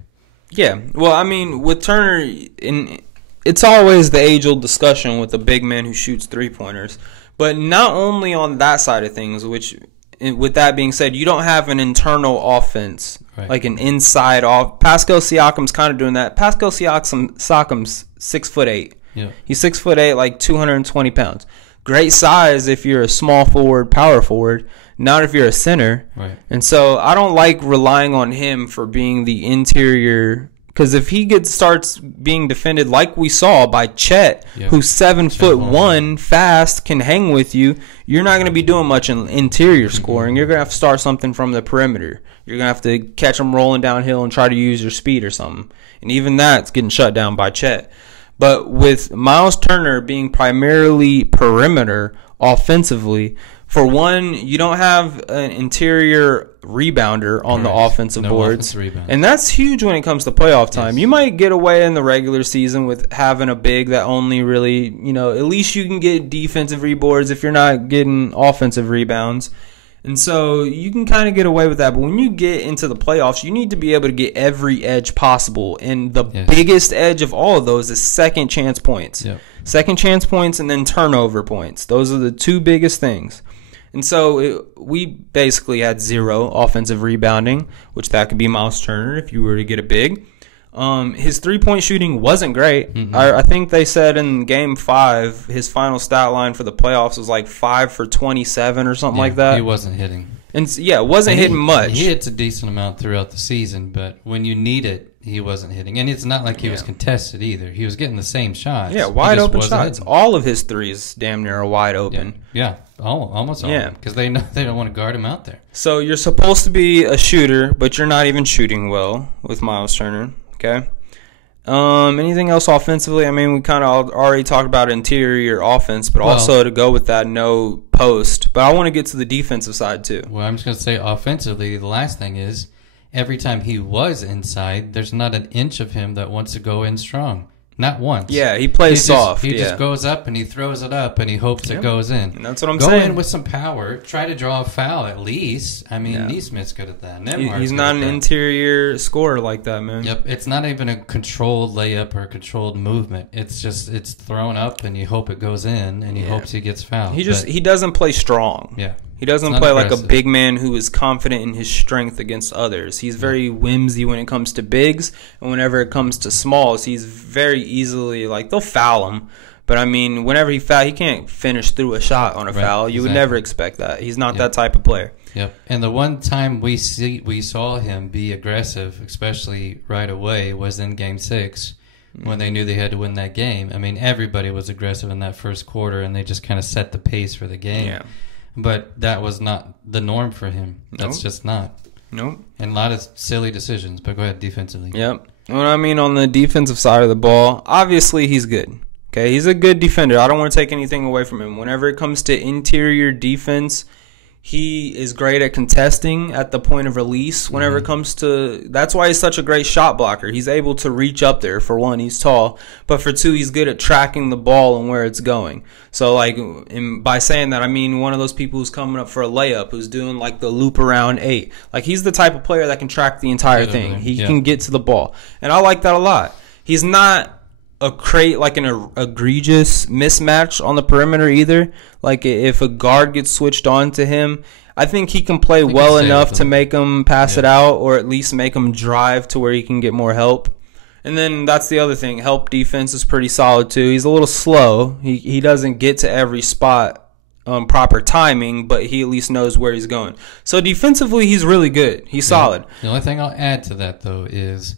Yeah. Well, I mean, with Turner, it's always the age-old discussion with the big man who shoots three-pointers. But not only on that side of things, which, with that being said, you don't have an internal offense, like an inside off. Pascal Siakam's kind of doing that. Pascal Siakam's 6'8". Yeah. He's 6'8", like 220 pounds. Great size if you're a small forward, power forward, not if you're a center. Right. And so I don't like relying on him for being the interior, because if he starts being defended like we saw by Chet, who's 7'1", fast, can hang with you, you're not going to be doing much in interior scoring. You're going to have to start something from the perimeter. You're going to have to catch him rolling downhill and try to use your speed or something. And even that's getting shut down by Chet. But with Miles Turner being primarily perimeter offensively, for one, you don't have an interior rebounder on the offensive boards. And that's huge when it comes to playoff time. You might get away in the regular season with having a big that only really, you know, at least you can get defensive reboards if you're not getting offensive rebounds. And so you can kind of get away with that. But when you get into the playoffs, you need to be able to get every edge possible. And the biggest edge of all of those is second chance points. Second chance points and then turnover points. Those are the two biggest things. And so we basically had zero offensive rebounding, which that could be Miles Turner if you were to get a big. His three-point shooting wasn't great. I think they said in Game 5, his final stat line for the playoffs was like 5 for 27 or something like that. He wasn't hitting. And wasn't hitting much. He hits a decent amount throughout the season, but when you need it, he wasn't hitting. And it's not like he was contested either. He was getting the same shots. Yeah, wide open shots. Hitting. All of his threes damn near are wide open. Yeah, almost all. Yeah, because they know they don't want to guard him out there. So you're supposed to be a shooter, but you're not even shooting well with Miles Turner. Okay. Anything else offensively? I mean, we kind of already talked about interior offense, but also to go with that, no post. But I want to get to the defensive side too. Well, I'm just going to say offensively, the last thing is every time he was inside, there's not an inch of him that wants to go in strong. Not once. Yeah, he plays soft. He just goes up and he throws it up and he hopes it goes in. And that's what I'm Go saying. in with some power. Try to draw a foul at least. I mean, Neesmith's good at that. He's not an interior scorer like that, man. Yep. It's not even a controlled layup or a controlled movement. It's just it's thrown up and you hope it goes in and he hopes he gets fouled. He doesn't play strong. Yeah. He doesn't play like a big man who is confident in his strength against others. He's very whimsy when it comes to bigs, and whenever it comes to smalls, he's very easily like they'll foul him. But I mean, whenever he can't finish through a shot on a foul. You would never expect that. He's not that type of player. Yep. And the one time we saw him be aggressive, especially right away, was in Game 6 when they knew they had to win that game. I mean, everybody was aggressive in that first quarter, and they just kind of set the pace for the game. Yeah. But that was not the norm for him. That's just not. Nope. And a lot of silly decisions. But go ahead, defensively. Yep. Well, I mean, on the defensive side of the ball, obviously he's good. Okay, he's a good defender. I don't want to take anything away from him. Whenever it comes to interior defense, he is great at contesting at the point of release. Whenever it comes to, that's why he's such a great shot blocker. He's able to reach up there. For one, he's tall, but for two, he's good at tracking the ball and where it's going. So, like, by saying that, I mean one of those people who's coming up for a layup, who's doing like the loop around 8. Like, he's the type of player that can track the entire thing. He can get to the ball, and I like that a lot. He's not an egregious mismatch on the perimeter either. Like, if a guard gets switched on to him, I think he can play well enough to make him pass it out, or at least make him drive to where he can get more help. And then that's the other thing. Help defense is pretty solid too. He's a little slow. He doesn't get to every spot proper timing, but he at least knows where he's going. So defensively, he's really good. He's solid. The only thing I'll add to that, though, is,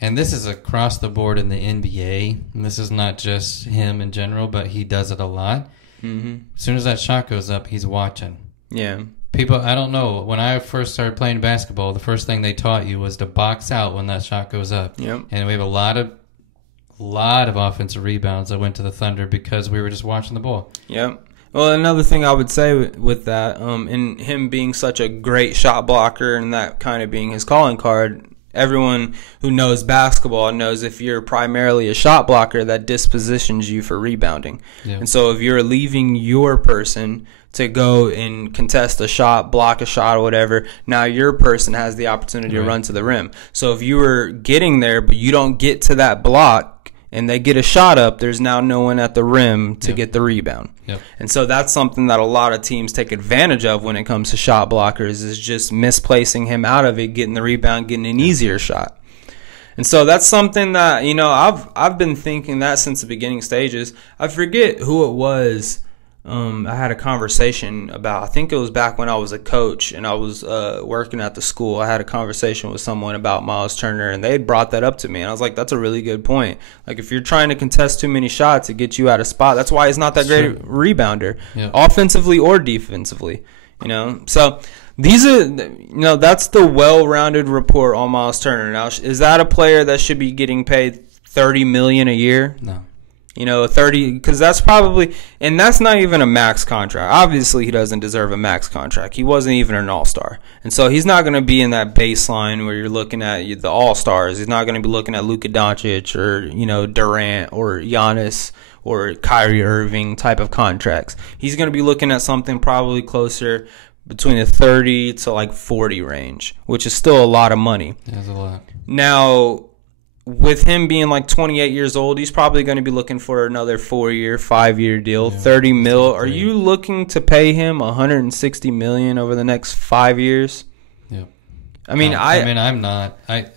and this is across the board in the NBA, and this is not just him in general, but he does it a lot. Mm-hmm. As soon as that shot goes up, he's watching. Yeah. People, I don't know, when I first started playing basketball, the first thing they taught you was to box out when that shot goes up. Yep. And we have a lot of offensive rebounds that went to the Thunder because we were just watching the ball. Yep. Well, another thing I would say with that, and him being such a great shot blocker and that kind of being his calling card, everyone who knows basketball knows if you're primarily a shot blocker, that dispositions you for rebounding. Yeah. And so if you're leaving your person to go and contest a shot, block a shot, or whatever, now your person has the opportunity to run to the rim. So if you were getting there but you don't get to that block and they get a shot up, there's now no one at the rim to get the rebound. Yep. And so that's something that a lot of teams take advantage of when it comes to shot blockers, is just misplacing him out of it, getting the rebound, getting an easier shot. And so that's something that, you know, I've been thinking that since the beginning stages. I forget who it was. I had a conversation about, I think it was back when I was a coach and I was working at the school. I had a conversation with someone about Miles Turner, and they had brought that up to me, and I was like, that's a really good point. Like, if you're trying to contest too many shots, it gets you out of spot. That's why he's not that great a rebounder, offensively or defensively, you know. So these are, you know, that's the well-rounded report on Miles Turner. Now, is that a player that should be getting paid $30 million a year? No. You know, 30, because that's probably, and that's not even a max contract. Obviously, he doesn't deserve a max contract. He wasn't even an all-star. And so he's not going to be in that baseline where you're looking at the all-stars. He's not going to be looking at Luka Doncic or, you know, Durant or Giannis or Kyrie Irving type of contracts. He's going to be looking at something probably closer between the 30 to like 40 range, which is still a lot of money. That's a lot. Now, with him being like 28 years old, he's probably going to be looking for another 4-year, 5-year deal, 30 mil. Are you looking to pay him $160 million over the next 5 years? Yeah. I mean, I'm not. I've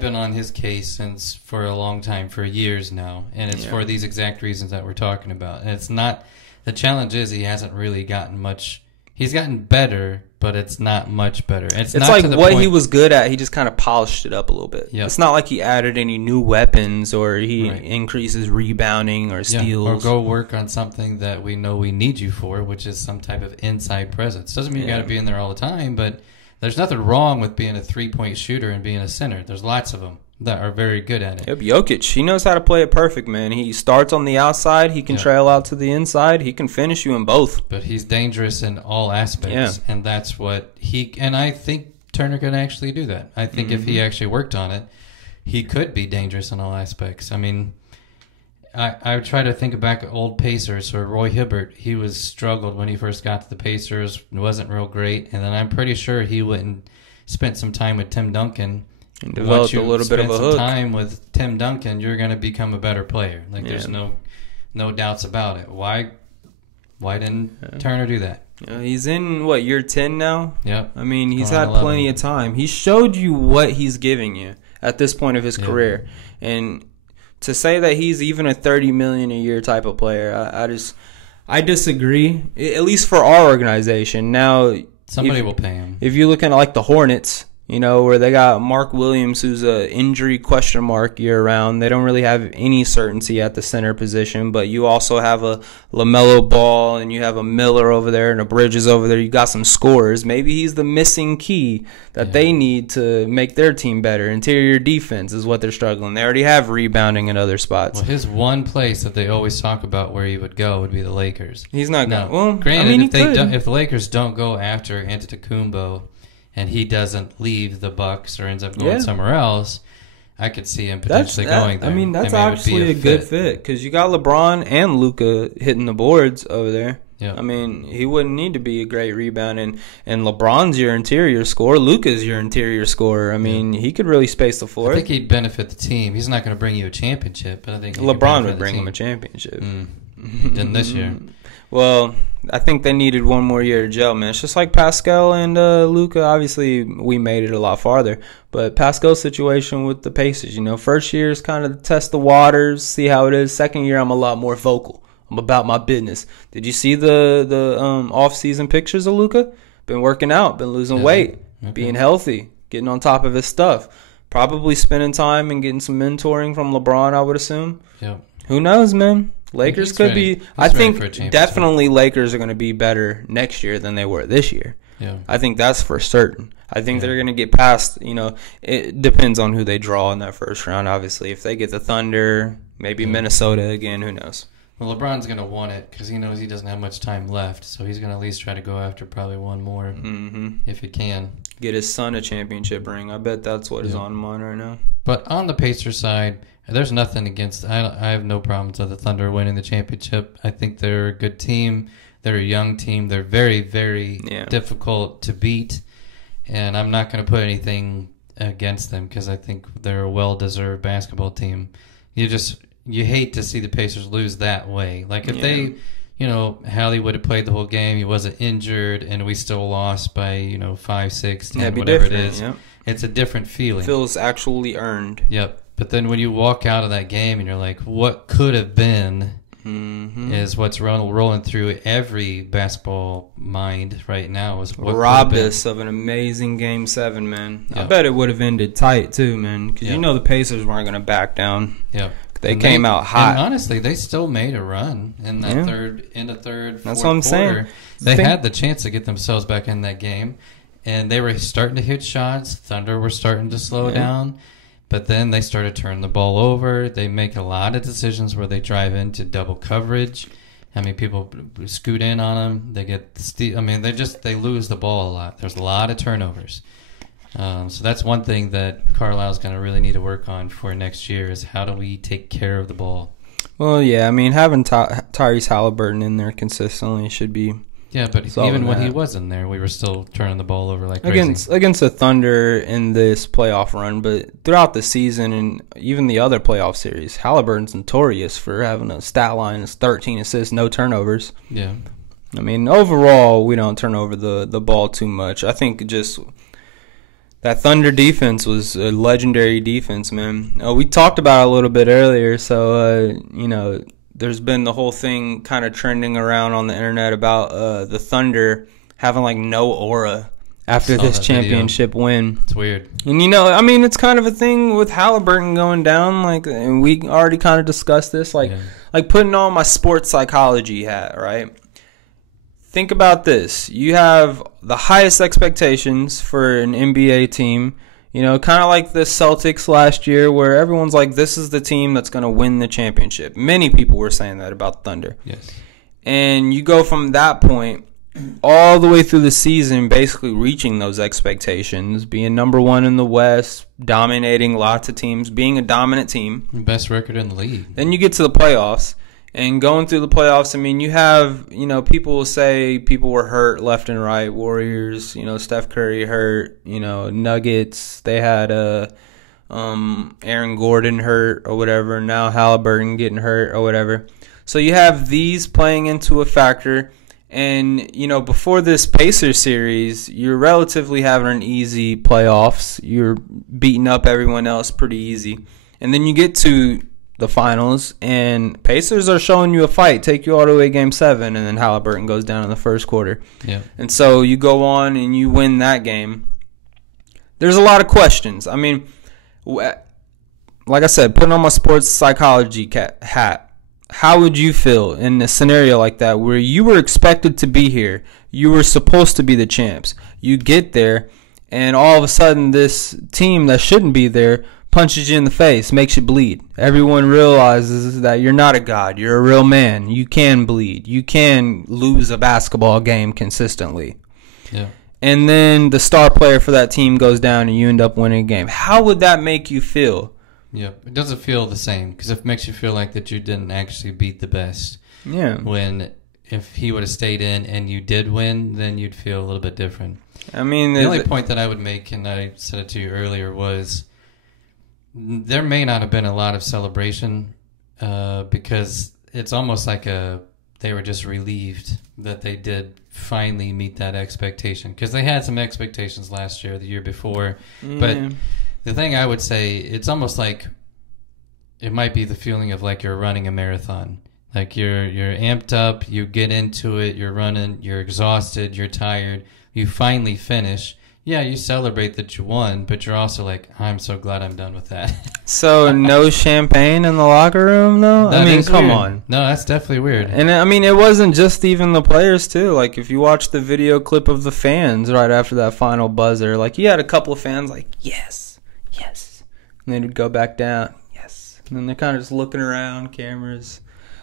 been on his case for a long time, for years now, and it's for these exact reasons that we're talking about. And it's not, the challenge is he hasn't really gotten much. He's gotten better, but it's not much better. It's not like to the what point, he was good at, he just kind of polished it up a little bit. Yep. It's not like he added any new weapons or he increases rebounding or steals. Or go work on something that we know we need you for, which is some type of inside presence. Doesn't mean you got to be in there all the time, but there's nothing wrong with being a three-point shooter and being a center. There's lots of them that are very good at it. Yep, Jokic, he knows how to play it perfect, man. He starts on the outside, he can trail out to the inside, he can finish you in both. But he's dangerous in all aspects, and that's what and I think Turner can actually do that. I think if he actually worked on it, he could be dangerous in all aspects. I mean, I try to think back at old Pacers or Roy Hibbert. He was struggled when he first got to the Pacers, wasn't real great, and then I'm pretty sure he went spent some time with Tim Duncan. And developed a little bit of a hook. Time with Tim Duncan, you're going to become a better player. Like there's no doubts about it. Why didn't Turner do that? He's in year 10 now. Yep. I mean, he's had plenty of time. He showed you what he's giving you at this point of his career, and to say that he's even a $30 million a year type of player, I disagree. At least for our organization. Now, somebody will pay him. If you look at like the Hornets, where they got Mark Williams, who's a injury question mark year round. They don't really have any certainty at the center position, but you also have a LaMelo Ball, and you have a Miller over there, and a Bridges over there. You got some scorers. Maybe he's the missing key that they need to make their team better. Interior defense is what they're struggling. They already have rebounding in other spots. Well, his one place that they always talk about where he would go would be the Lakers. He's not going. Well, granted, if the Lakers don't go after Antetokounmpo, and he doesn't leave the Bucks or ends up going somewhere else, I could see him potentially going there. I mean, that's actually a good fit because you got LeBron and Luka hitting the boards over there. Yeah. I mean, he wouldn't need to be a great rebound, and LeBron's your interior scorer. Luka's your interior scorer. I mean, he could really space the floor. I think he'd benefit the team. He's not going to bring you a championship, but I think LeBron would bring him a championship. He didn't this year. Well, I think they needed one more year to gel, man. It's just like Pascal and Luka. Obviously, we made it a lot farther. But Pascal's situation with the Pacers, first year is kind of to test the waters, see how it is. Second year, I'm a lot more vocal. I'm about my business. Did you see the off-season pictures of Luka? Been working out, been losing weight, being healthy, getting on top of his stuff. Probably spending time and getting some mentoring from LeBron, I would assume. Yeah. Who knows, man? Lakers could be. I think definitely Lakers are going to be better next year than they were this year. Yeah. I think that's for certain. I think they're going to get past, it depends on who they draw in that first round, obviously. If they get the Thunder, maybe Minnesota again, who knows? Well, LeBron's going to want it because he knows he doesn't have much time left, so he's going to at least try to go after probably one more if he can. Get his son a championship ring. I bet that's what is on his mind right now. But on the Pacers side, there's nothing against. I have no problems with the Thunder winning the championship. I think they're a good team. They're a young team. They're very, very difficult to beat, and I'm not going to put anything against them because I think they're a well-deserved basketball team. You hate to see the Pacers lose that way. Like if they, Hallie would have played the whole game. He wasn't injured, and we still lost by 5, 6, 10, whatever it is. Yep. It's a different feeling. Feels actually earned. Yep. But then when you walk out of that game and you're like, what could have been is what's rolling through every basketball mind right now. Is what robbed us of an amazing Game 7, man. Yep. I bet it would have ended tight, too, man. Because the Pacers weren't going to back down. Yep. They came out hot. And honestly, they still made a run in that third, That's what I'm saying. They had the chance to get themselves back in that game. And they were starting to hit shots. Thunder were starting to slow down. But then they started turning the ball over. They make a lot of decisions where they drive into double coverage. I mean, people scoot in on them. They get they lose the ball a lot. There's a lot of turnovers. So that's one thing that Carlisle's going to really need to work on for next year is how do we take care of the ball. Well, yeah, I mean, having Tyrese Halliburton in there consistently should be. Yeah, but even when he wasn't there, we were still turning the ball over like crazy. Against the Thunder in this playoff run, but throughout the season and even the other playoff series, Halliburton's notorious for having a stat line that's 13 assists, no turnovers. Yeah. I mean, overall, we don't turn over the ball too much. I think just that Thunder defense was a legendary defense, man. We talked about it a little bit earlier, so, there's been the whole thing kind of trending around on the internet about the Thunder having like no aura after this championship win. It's weird. And it's kind of a thing with Halliburton going down, and we already kind of discussed this, like putting on my sports psychology hat, right? Think about this. You have the highest expectations for an NBA team. Kind of like the Celtics last year where everyone's like, this is the team that's going to win the championship. Many people were saying that about Thunder. Yes. And you go from that point all the way through the season basically reaching those expectations, being number one in the West, dominating lots of teams, being a dominant team. Best record in the league. Then you get to the playoffs, and going through the playoffs, I mean, you have, people will say people were hurt left and right. Warriors, Steph Curry hurt, Nuggets, they had Aaron Gordon hurt or whatever, now Halliburton getting hurt or whatever. So you have these playing into a factor. And, before this Pacers series, you're relatively having an easy playoffs. You're beating up everyone else pretty easy. And then you get to the finals, and Pacers are showing you a fight, take you all the way Game 7, and then Halliburton goes down in the first quarter. Yeah. And so you go on and you win that game. There's a lot of questions. I mean, like I said, putting on my sports psychology hat, how would you feel in a scenario like that where you were expected to be here? You were supposed to be the champs. You get there, and all of a sudden this team that shouldn't be there punches you in the face, makes you bleed. Everyone realizes that you're not a god. You're a real man. You can bleed. You can lose a basketball game consistently. Yeah. And then the star player for that team goes down and you end up winning a game. How would that make you feel? Yeah, it doesn't feel the same because it makes you feel like that you didn't actually beat the best. Yeah. When if he would have stayed in and you did win, then you'd feel a little bit different. I mean, the only point that I would make, and I said it to you earlier, was there may not have been a lot of celebration because it's almost like they were just relieved that they did finally meet that expectation because they had some expectations last year, the year before, but. The thing I would say, it's almost like it might be the feeling of like you're running a marathon. Like you're amped up, you get into it, you're running, you're exhausted, you're tired, you finally finish. Yeah, you celebrate that you won, but you're also like, I'm so glad I'm done with that. So no champagne in the locker room, though? I mean, come on. No, that's definitely weird. And I mean, it wasn't just even the players, too. Like, if you watch the video clip of the fans right after that final buzzer, like, you had a couple of fans like, yes. Yes. And then it'd go back down. Yes. And then they're kind of just looking around, cameras.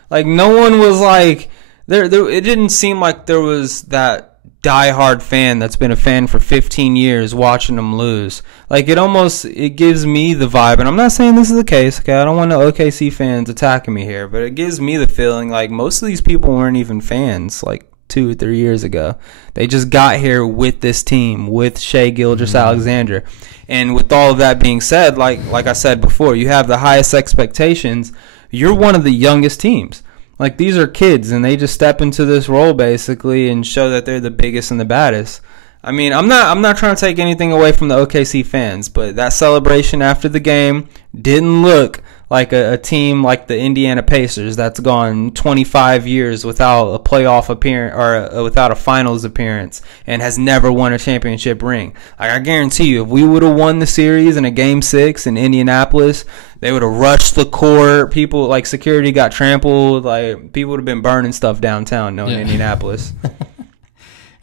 Like, no one was like, there. It didn't seem like there was that diehard fan that's been a fan for 15 years watching them lose. Like, it gives me the vibe, and I'm not saying this is the case, okay? I don't want the OKC fans attacking me here, but it gives me the feeling like most of these people weren't even fans, like, 2 or 3 years ago. They just got here with this team, with Shai Gilgeous-Alexander. And with all of that being said, like I said before, you have the highest expectations. You're one of the youngest teams. Like, these are kids, and they just step into this role, basically, and show that they're the biggest and the baddest. I mean, I'm not trying to take anything away from the OKC fans, but that celebration after the game didn't look like a team like the Indiana Pacers that's gone 25 years without a playoff appearance or without a finals appearance and has never won a championship ring. Like, I guarantee you, if we would have won the series in a Game 6 in Indianapolis, they would have rushed the court. People, like, security got trampled. Like, people would have been burning stuff downtown knowing Indianapolis.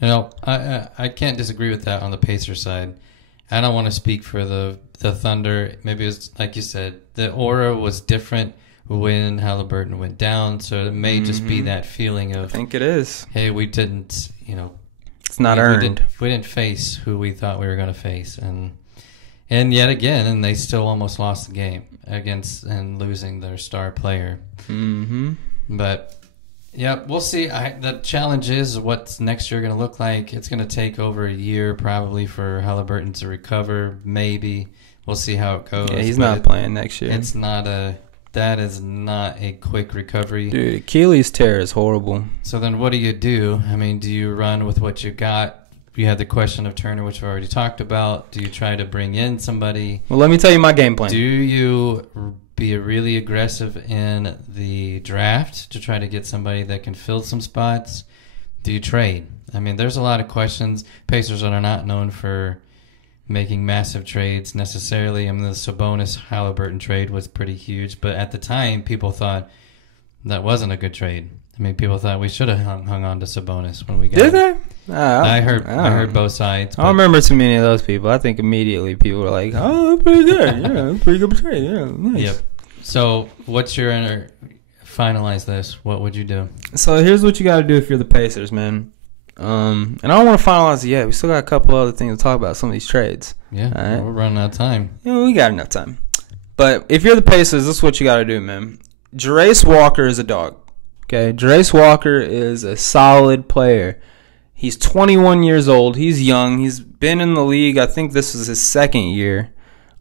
I can't disagree with that on the Pacers side. I don't want to speak for the Thunder. Maybe it's like you said, the aura was different when Halliburton went down, so it may just be that feeling of, I think it is. Hey, we didn't, it's not earned. We didn't face who we thought we were going to face, and yet again, and they still almost lost the game and losing their star player. Mm-hmm. But. Yeah, we'll see. The challenge is what's next year going to look like. It's going to take over a year probably for Halliburton to recover. Maybe we'll see how it goes. Yeah, he's not playing next year. That is not a quick recovery. Dude, Achilles tear is horrible. So then what do you do? I mean, do you run with what you got? You had the question of Turner, which we've already talked about. Do you try to bring in somebody? Well, let me tell you my game plan. Do you be really aggressive in the draft to try to get somebody that can fill some spots? Do you trade? I mean, there's a lot of questions. Pacers are not known for making massive trades necessarily. I mean, the Sabonis-Halliburton trade was pretty huge, but at the time, people thought that wasn't a good trade. I mean, people thought we should have hung on to Sabonis when we got him. Did they? I heard both sides. I don't remember too many of those people. I think immediately people were like, "Oh, that's pretty good. Yeah, pretty good trade. Yeah, nice." Yep. So, what's your finalize this? What would you do? So here's what you got to do if you're the Pacers, man. And I don't want to finalize it yet. We still got a couple other things to talk about, some of these trades. Yeah, right? We're running out of time. Yeah, we got enough time. But if you're the Pacers, this is what you got to do, man. Jarace Walker is a dog. Okay, Jarace Walker is a solid player. He's 21 years old. He's young. He's been in the league. I think this is his second year.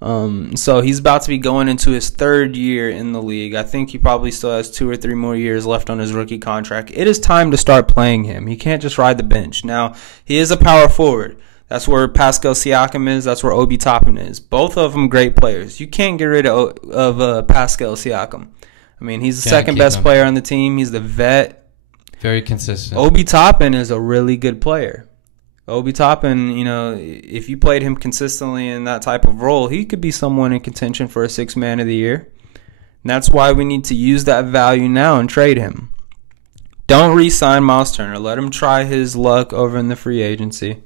So he's about to be going into his third year in the league. I think he probably still has 2 or 3 more years left on his rookie contract. It is time to start playing him. He can't just ride the bench. Now, he is a power forward. That's where Pascal Siakam is. That's where Obi Toppin is. Both of them great players. You can't get rid of Pascal Siakam. I mean, he's the second best player on the team. He's the vet. Very consistent. Obi Toppin is a really good player. Obi Toppin, you know, if you played him consistently in that type of role, he could be someone in contention for a 6th man of the year. And that's why we need to use that value now and trade him. Don't re-sign Miles Turner. Let him try his luck over in the free agency.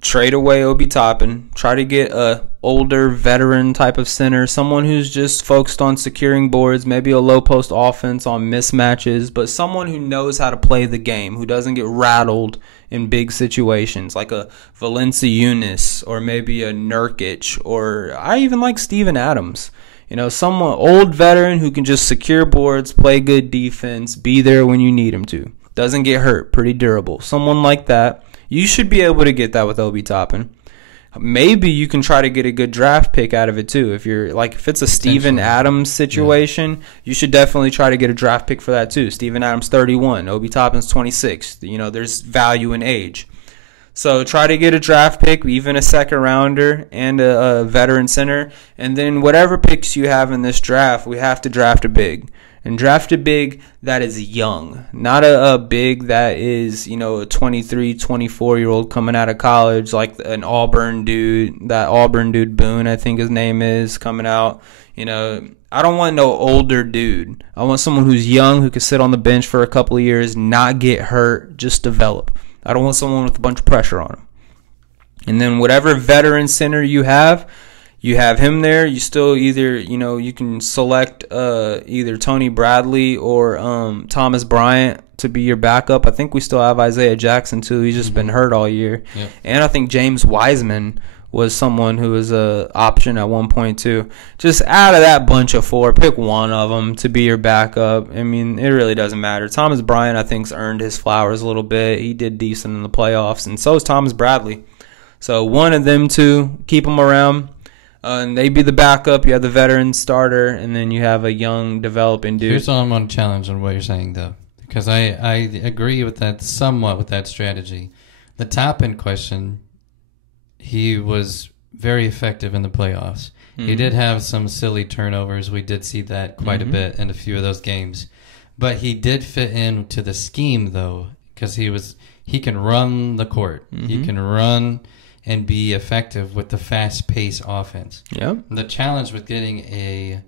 Trade away Obi Toppin. Try to get a older veteran type of center, someone who's just focused on securing boards, maybe a low post offense on mismatches, but someone who knows how to play the game, who doesn't get rattled in big situations, like a Valanciunas or maybe a Nurkic, or I even like Steven Adams. You know, someone old veteran who can just secure boards, play good defense, be there when you need him to. Doesn't get hurt, pretty durable. Someone like that. You should be able to get that with Obi Toppin. Maybe you can try to get a good draft pick out of it too. If you're like, if it's a Steven Adams situation, you should definitely try to get a draft pick for that too. Steven Adams 31, Obi Toppin's 26. You know, there's value in age. So try to get a draft pick, even a second rounder and a veteran center. And then whatever picks you have in this draft, we have to draft a big. And draft a big that is young, not a big that is, you know, a 23, 24-year-old coming out of college, like an Auburn dude, that Auburn dude Boone, I think his name is, coming out. You know, I don't want no older dude. I want someone who's young, who can sit on the bench for a couple of years, not get hurt, just develop. I don't want someone with a bunch of pressure on him. And then whatever veteran center you have him there. You still either, you know, you can select either Tony Bradley or Thomas Bryant to be your backup. I think we still have Isaiah Jackson too. He's just been hurt all year. Yep. And I think James Wiseman was someone who was a option at one point too. Just out of that bunch of 4, pick one of them to be your backup. I mean, it really doesn't matter. Thomas Bryant, I think, has earned his flowers a little bit. He did decent in the playoffs, and so is Thomas Bradley. So one of them two, keep them around. And they be the backup. You have the veteran starter, and then you have a young developing dude. Here's what I'm going to challenge on what you're saying, though, because I agree with that somewhat with that strategy. The Toppin question, he was very effective in the playoffs. Mm-hmm. He did have some silly turnovers. We did see that quite a bit in a few of those games, but he did fit into the scheme though, because he can run the court. Mm-hmm. He can run and be effective with the fast-paced offense. Yep. The challenge with getting a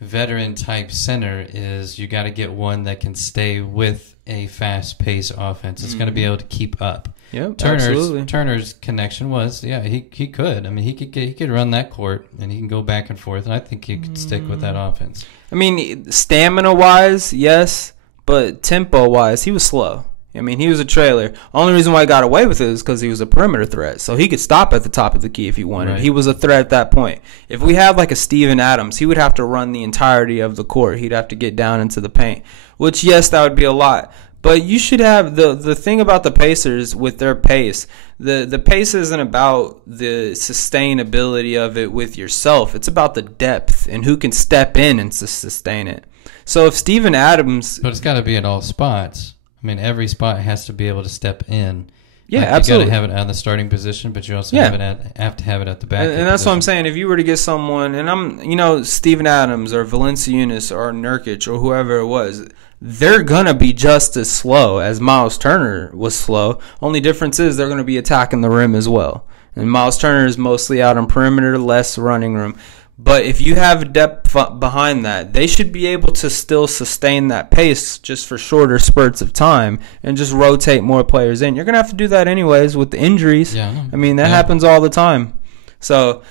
veteran-type center is you got to get one that can stay with a fast-paced offense. It's going to be able to keep up. Yep, absolutely. Turner's connection was, he could. I mean, he could run that court, and he can go back and forth, and I think he could stick with that offense. I mean, stamina-wise, yes, but tempo-wise, he was slow. I mean, he was a trailer. Only reason why he got away with it is because he was a perimeter threat. So he could stop at the top of the key if he wanted. Right. He was a threat at that point. If we had like a Steven Adams, he would have to run the entirety of the court. He'd have to get down into the paint, which, yes, that would be a lot. But you should have the thing about the Pacers with their pace. The pace isn't about the sustainability of it with yourself. It's about the depth and who can step in and sustain it. So if Steven Adams... But it's got to be at all spots. I mean, every spot has to be able to step in. Yeah, absolutely. You got to have it at the starting position, but you also have to have it at the back. And that's what I'm saying. If you were to get someone, and Steven Adams or Valanciunas or Nurkic or whoever it was, they're going to be just as slow as Miles Turner was slow. Only difference is they're going to be attacking the rim as well. And Miles Turner is mostly out on perimeter, less running room. But if you have depth behind that, they should be able to still sustain that pace just for shorter spurts of time and just rotate more players in. You're going to have to do that anyways with the injuries. Yeah. I mean, that happens all the time. So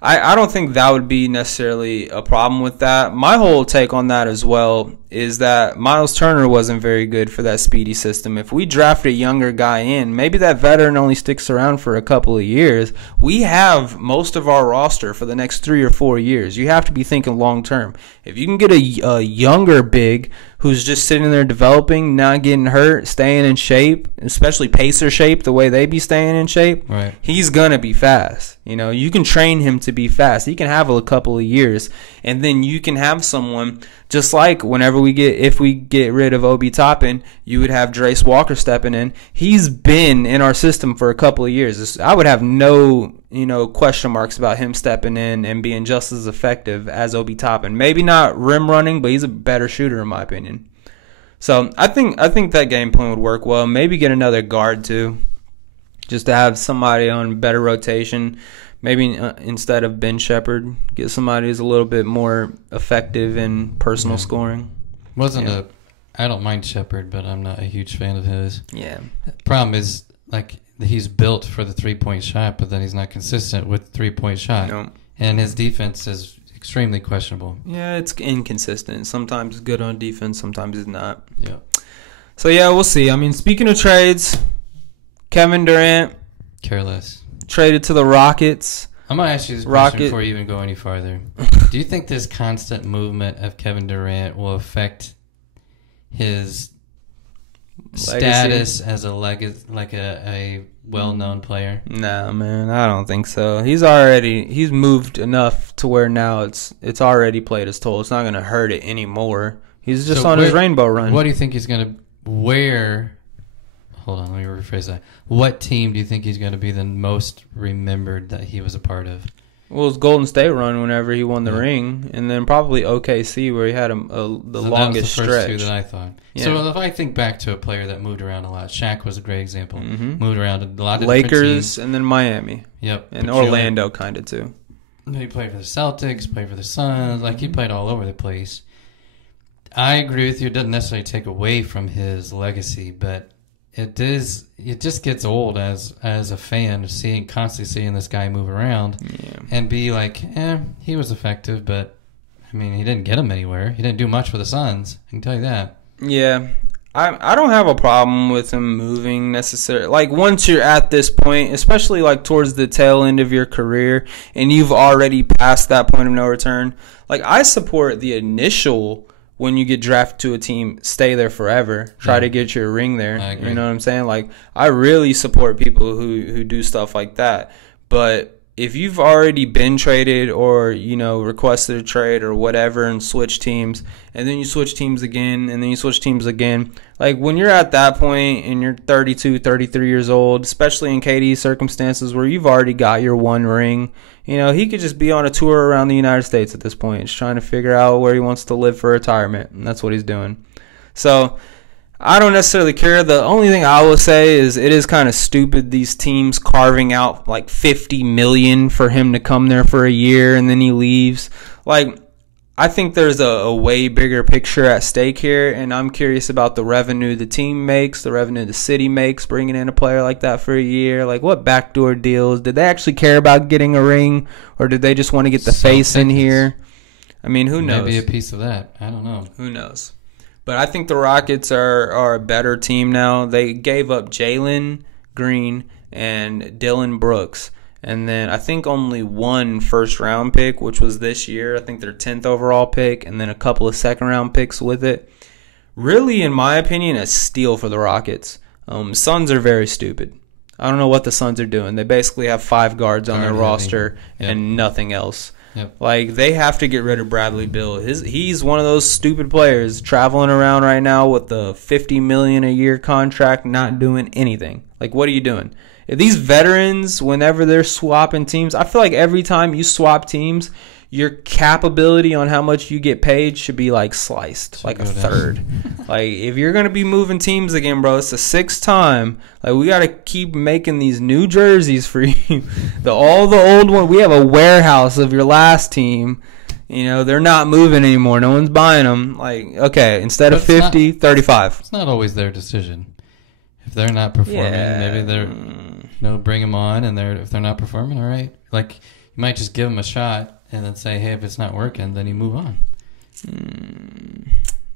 I don't think that would be necessarily a problem with that. My whole take on that as well is that Miles Turner wasn't very good for that speedy system. If we draft a younger guy in, maybe that veteran only sticks around for a couple of years. We have most of our roster for the next 3 or 4 years. You have to be thinking long term. If you can get a younger big who's just sitting there developing, not getting hurt, staying in shape, especially pacer shape, the way they be staying in shape, right, he's going to be fast. You know, you can train him to be fast. He can have a couple of years, and then you can have someone just like if we get rid of Obi Toppin, you would have Drace Walker stepping in. He's been in our system for a couple of years. I would have no, question marks about him stepping in and being just as effective as Obi Toppin. Maybe not rim running, but he's a better shooter in my opinion. So I think that game plan would work well. Maybe get another guard too, just to have somebody on better rotation. Maybe instead of Ben Shepherd, get somebody who's a little bit more effective in personal scoring. I don't mind Shepherd, but I'm not a huge fan of his. Yeah. The problem is, he's built for the three-point shot, but then he's not consistent with the three-point shot. No. And his defense is extremely questionable. Yeah, it's inconsistent. Sometimes it's good on defense, sometimes it's not. Yeah. So, yeah, we'll see. I mean, speaking of trades, Kevin Durant. Careless. Traded to the Rockets. I'm going to ask you this question before you even go any farther. Do you think this constant movement of Kevin Durant will affect his status as a a well-known player? Nah, man, I don't think so. He's moved enough to where now it's already played his toll. It's not going to hurt it anymore. He's just on his rainbow run. What do you think he's going to wear? Hold on, let me rephrase that. What team do you think he's going to be the most remembered that he was a part of? Well, it's Golden State run whenever he won the ring, and then probably OKC where he had the longest stretch. That was the first two that I thought. Yeah. So if I think back to a player that moved around a lot, Shaq was a great example. Mm-hmm. Moved around a lot of Lakers, different teams. And then Miami. Yep. And Orlando kind of too. He played for the Celtics, played for the Suns. He played all over the place. I agree with you. It doesn't necessarily take away from his legacy, but it just gets old as a fan constantly seeing this guy move around and be like, he was effective, but I mean, he didn't get him anywhere. He didn't do much for the Suns. I can tell you that. Yeah. I don't have a problem with him moving necessarily. Once you're at this point, especially towards the tail end of your career and you've already passed that point of no return, I support the initial when you get drafted to a team, stay there forever. Try to get your ring there. I agree. You know what I'm saying? I really support people who do stuff like that. But if you've already been traded or, requested a trade or whatever and switch teams, and then you switch teams again, and then you switch teams again, when you're at that point and you're 32, 33 years old, especially in KD's circumstances where you've already got your one ring, he could just be on a tour around the United States at this point, just trying to figure out where he wants to live for retirement, and that's what he's doing. So I don't necessarily care. The only thing I will say is it is kind of stupid, these teams carving out $50 million for him to come there for a year and then he leaves. I think there's a way bigger picture at stake here, and I'm curious about the revenue the team makes, the revenue the city makes, bringing in a player like that for a year. What backdoor deals? Did they actually care about getting a ring, or did they just want to get the face in here? I mean, who knows? Maybe a piece of that. I don't know. Who knows? But I think the Rockets are a better team now. They gave up Jalen Green and Dylan Brooks. And then I think only one first-round pick, which was this year. I think their 10th overall pick, and then a couple of second-round picks with it. Really, in my opinion, a steal for the Rockets. Suns are very stupid. I don't know what the Suns are doing. They basically have 5 guards on their roster and nothing else. Yep. They have to get rid of Bradley Beal. He's one of those stupid players traveling around right now with the $50 million a year contract, not doing anything. What are you doing? If these veterans, whenever they're swapping teams, I feel like every time you swap teams, your capability on how much you get paid should be sliced, a third. If you're gonna be moving teams again, bro, it's the 6th time. We gotta keep making these new jerseys for you. All the old one, we have a warehouse of your last team. They're not moving anymore. No one's buying them. Okay, instead of 50, 35. It's not always their decision. If they're not performing, maybe they're bring them on, and if they're not performing, all right. You might just give them a shot and then say, hey, if it's not working, then you move on.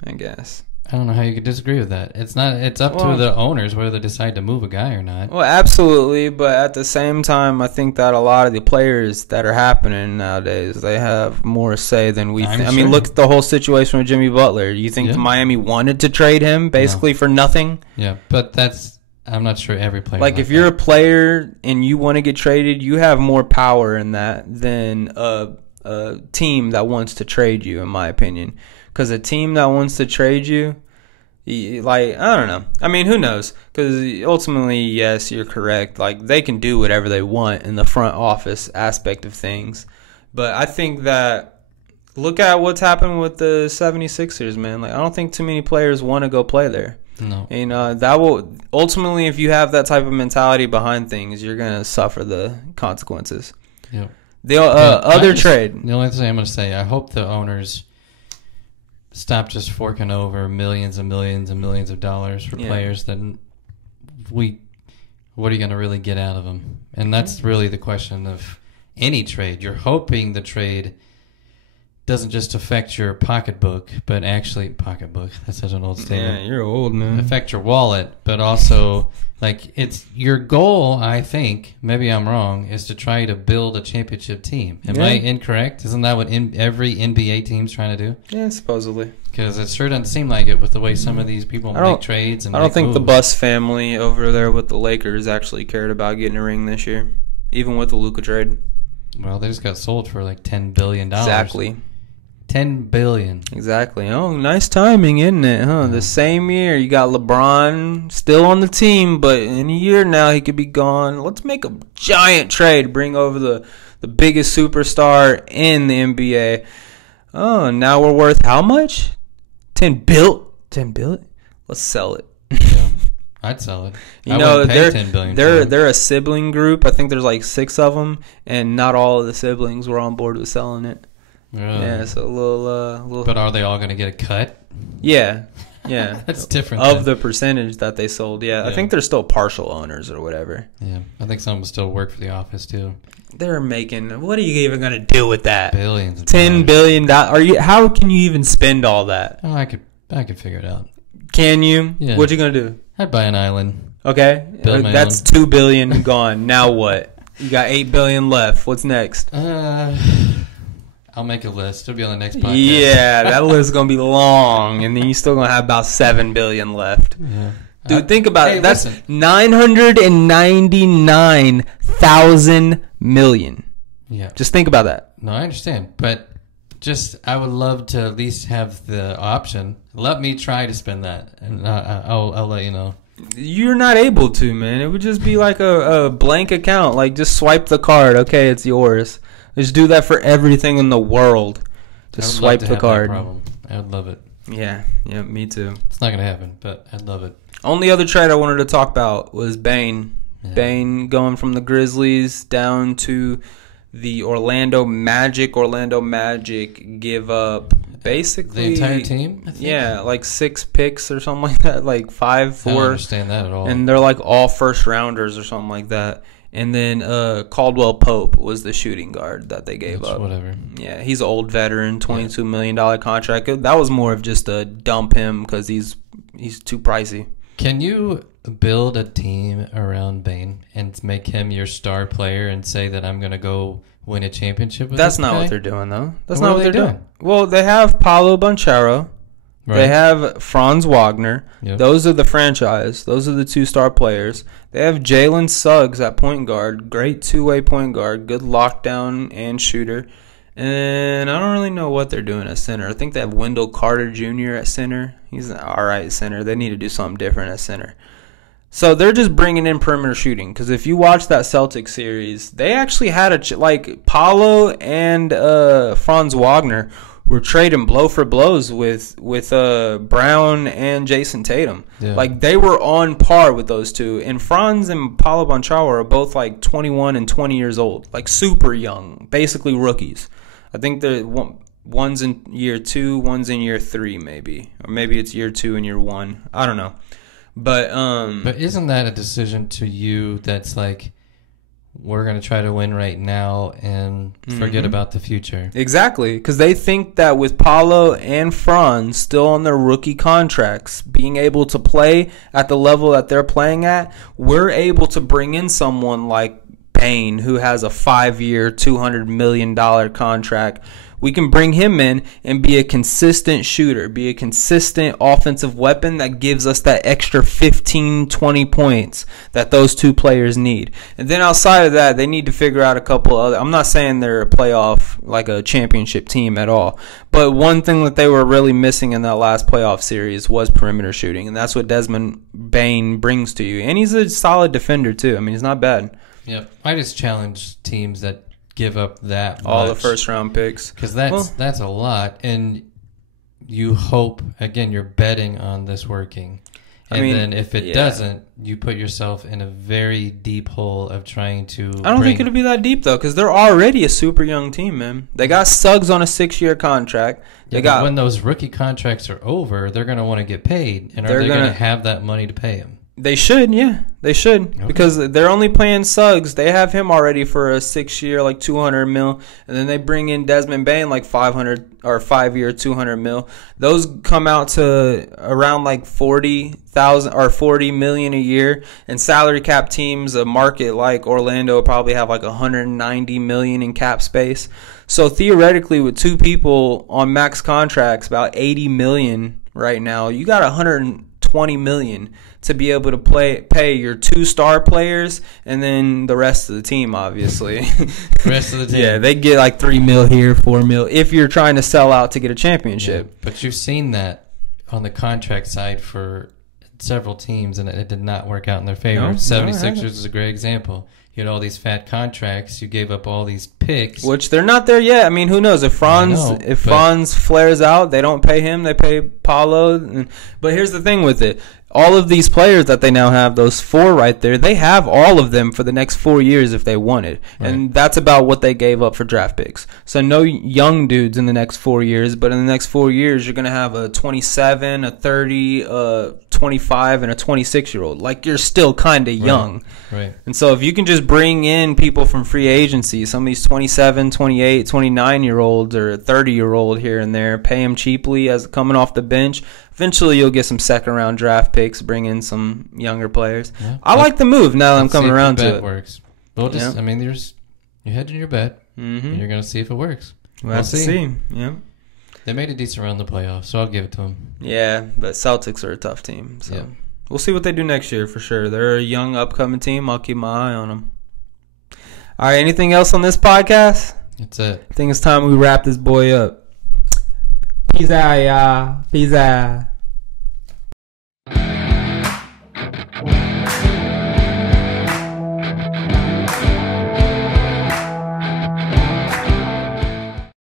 I guess. I don't know how you could disagree with that. It's not. It's up to the owners whether they decide to move a guy or not. Well, absolutely, but at the same time, I think that a lot of the players that are happening nowadays, they have more say than we think. I mean, look at the whole situation with Jimmy Butler. You think Miami wanted to trade him basically for nothing? Yeah, but I'm not sure every player. Like if you're a player and you want to get traded, you have more power in that than a team that wants to trade you, in my opinion. Because a team that wants to trade you, like, I don't know. I mean, who knows? Because ultimately, yes, you're correct. Like, they can do whatever they want in the front office aspect of things. But I think that, look at what's happened with the 76ers, man. Like, I don't think too many players want to go play there. No. And that will, ultimately, if you have that type of mentality behind things, you're going to suffer the consequences. Yep. The other trade. The only thing I'm going to say, I hope the owners stop just forking over millions and millions and millions of dollars for players that what are you going to really get out of them? And that's really the question of any trade. You're hoping the trade doesn't just affect your pocketbook, but actually pocketbook. That's such an old statement. Yeah, you're old, man. Affect your wallet, but also like it's your goal. I think maybe I'm wrong. Is to try to build a championship team. Am I incorrect? Isn't that what every NBA team's trying to do? Yeah, supposedly. Because it sure doesn't seem like it with the way some of these people make trades. And I don't think the Buss family over there with the Lakers actually cared about getting a ring this year, even with the Luka trade. Well, they just got sold for like $10 billion. Exactly. $10 billion. Exactly. Oh, nice timing, isn't it? Huh? Yeah. The same year you got LeBron still on the team, but in a year now he could be gone. Let's make a giant trade, bring over the biggest superstar in the NBA. Oh, now we're worth how much? 10 billion. Let's sell it. Yeah, I'd sell it. You know, they're $10 billion. They're a sibling group. I think there's like 6 of them, and not all of the siblings were on board with selling it. Really? Yeah, so a little. But are they all going to get a cut? Yeah. That's different. Of the percentage that they sold, yeah. I think they're still partial owners or whatever. Yeah, I think some will still work for the office too. They're making. What are you even going to do with that? Billions. $10 billion. How can you even spend all that? Oh, I could figure it out. Can you? Yeah. What you going to do? I'd buy an island. Okay, that's $2 billion gone. Now what? You got $8 billion left. What's next? I'll make a list. It'll be on the next podcast. Yeah, that list is going to be long, and then you're still going to have about $7 billion left. Yeah. Dude, think about it. That's listen. 999,000 million. Yeah. Just think about that. No, I understand. But I would love to at least have the option. Let me try to spend that, and I'll let you know. You're not able to, man. It would just be like a blank account. Like, just swipe the card. Okay, it's yours. Just do that for everything in the world. Just swipe the card. I would love it. Yeah, me too. It's not going to happen, but I'd love it. Only other trade I wanted to talk about was Bane. Yeah. Bane going from the Grizzlies down to the Orlando Magic. Orlando Magic give up basically the entire team? Yeah, like 6 picks or something like that. Like 5, 4. I don't understand that at all. And they're like all first rounders or something like that. And then Caldwell Pope was the shooting guard that they gave up. Whatever. Yeah, he's an old veteran, $22 million contract. That was more of just a dump him because he's too pricey. Can you build a team around Bane and make him your star player and say that I'm going to go win a championship with That's this not guy? what they're doing, though. That's What not are what they're they doing. doing? Well, they have Paulo Banchero. Right. They have Franz Wagner. Yep. Those are the franchise. Those are the 2-star players. They have Jalen Suggs at point guard. Great two-way point guard. Good lockdown and shooter. And I don't really know what they're doing at center. I think they have Wendell Carter Jr. at center. He's an all right center. They need to do something different at center. So they're just bringing in perimeter shooting. Because if you watch that Celtics series, they actually had like Paulo and Franz Wagner were trading blow for blows with Brown and Jason Tatum. Yeah. Like, they were on par with those two. And Franz and Paulo Banchero are both like 21 and 20 years old, like super young, basically rookies. I think one's in year 2, one's in year 3, maybe, or maybe it's year 2 and year 1. I don't know, but isn't that a decision to you that's like, we're going to try to win right now and forget about the future. Exactly, because they think that with Paolo and Franz still on their rookie contracts, being able to play at the level that they're playing at, we're able to bring in someone like Bane, who has a 5-year, $200 million contract. We can bring him in and be a consistent shooter, be a consistent offensive weapon that gives us that extra 15, 20 points that those two players need. And then outside of that, they need to figure out a couple other. I'm not saying they're a playoff, like a championship team at all. But one thing that they were really missing in that last playoff series was perimeter shooting. And that's what Desmond Bane brings to you. And he's a solid defender, too. I mean, he's not bad. Yep. I just challenge teams that give up that much. All the first round picks, because that's a lot, and you hope, again, you're betting on this working, and then if it doesn't, you put yourself in a very deep hole of trying to I don't think it'll be that deep though, because they're already a super young team, man. They got Suggs on a 6-year contract. When those rookie contracts are over, they're going to want to get paid, and are they going to have that money to pay him? They should, yeah. They should. Okay. Because they're only playing Suggs. They have him already for a 6-year, like $200 million. And then they bring in Desmond Bane, like 5-year, $200 million. Those come out to around like $40,000 or $40 million a year. And salary cap teams, a market like Orlando, probably have like $190 million in cap space. So theoretically, with two people on max contracts, about $80 million right now, you got $120 million to be able to pay your 2 star players and then the rest of the team, obviously. The rest of the team. Yeah, they get like $3 million here, $4 million if you're trying to sell out to get a championship. Yeah, but you've seen that on the contract side for several teams, and it did not work out in their favor. 76ers is a great example. You had all these fat contracts. You gave up all these picks, which they're not there yet. I mean, who knows? If Franz flares out, they don't pay him. They pay Paolo. But here's the thing with it. All of these players that they now have, those 4 right there, they have all of them for the next 4 years if they wanted. Right. And that's about what they gave up for draft picks. So no young dudes in the next 4 years, but in the next 4 years, you're going to have a 27, a 30, a 25, and a 26-year-old. Like, you're still kind of young. Right. And so if you can just bring in people from free agency, some of these 27, 28, 29-year-olds or a 30-year-old here and there, pay them cheaply as coming off the bench, eventually you'll get some second-round draft picks, bring in some younger players. Yeah. I like the move now that I'm coming around to it. Works. Well, I mean, you're hedging your bet, and you're going to see if it works. We'll see. Yeah. They made a decent run in the playoffs, so I'll give it to them. Yeah, but Celtics are a tough team. So we'll see what they do next year for sure. They're a young, upcoming team. I'll keep my eye on them. All right, anything else on this podcast? That's it. I think it's time we wrap this boy up. Peace out, y'all. Peace out.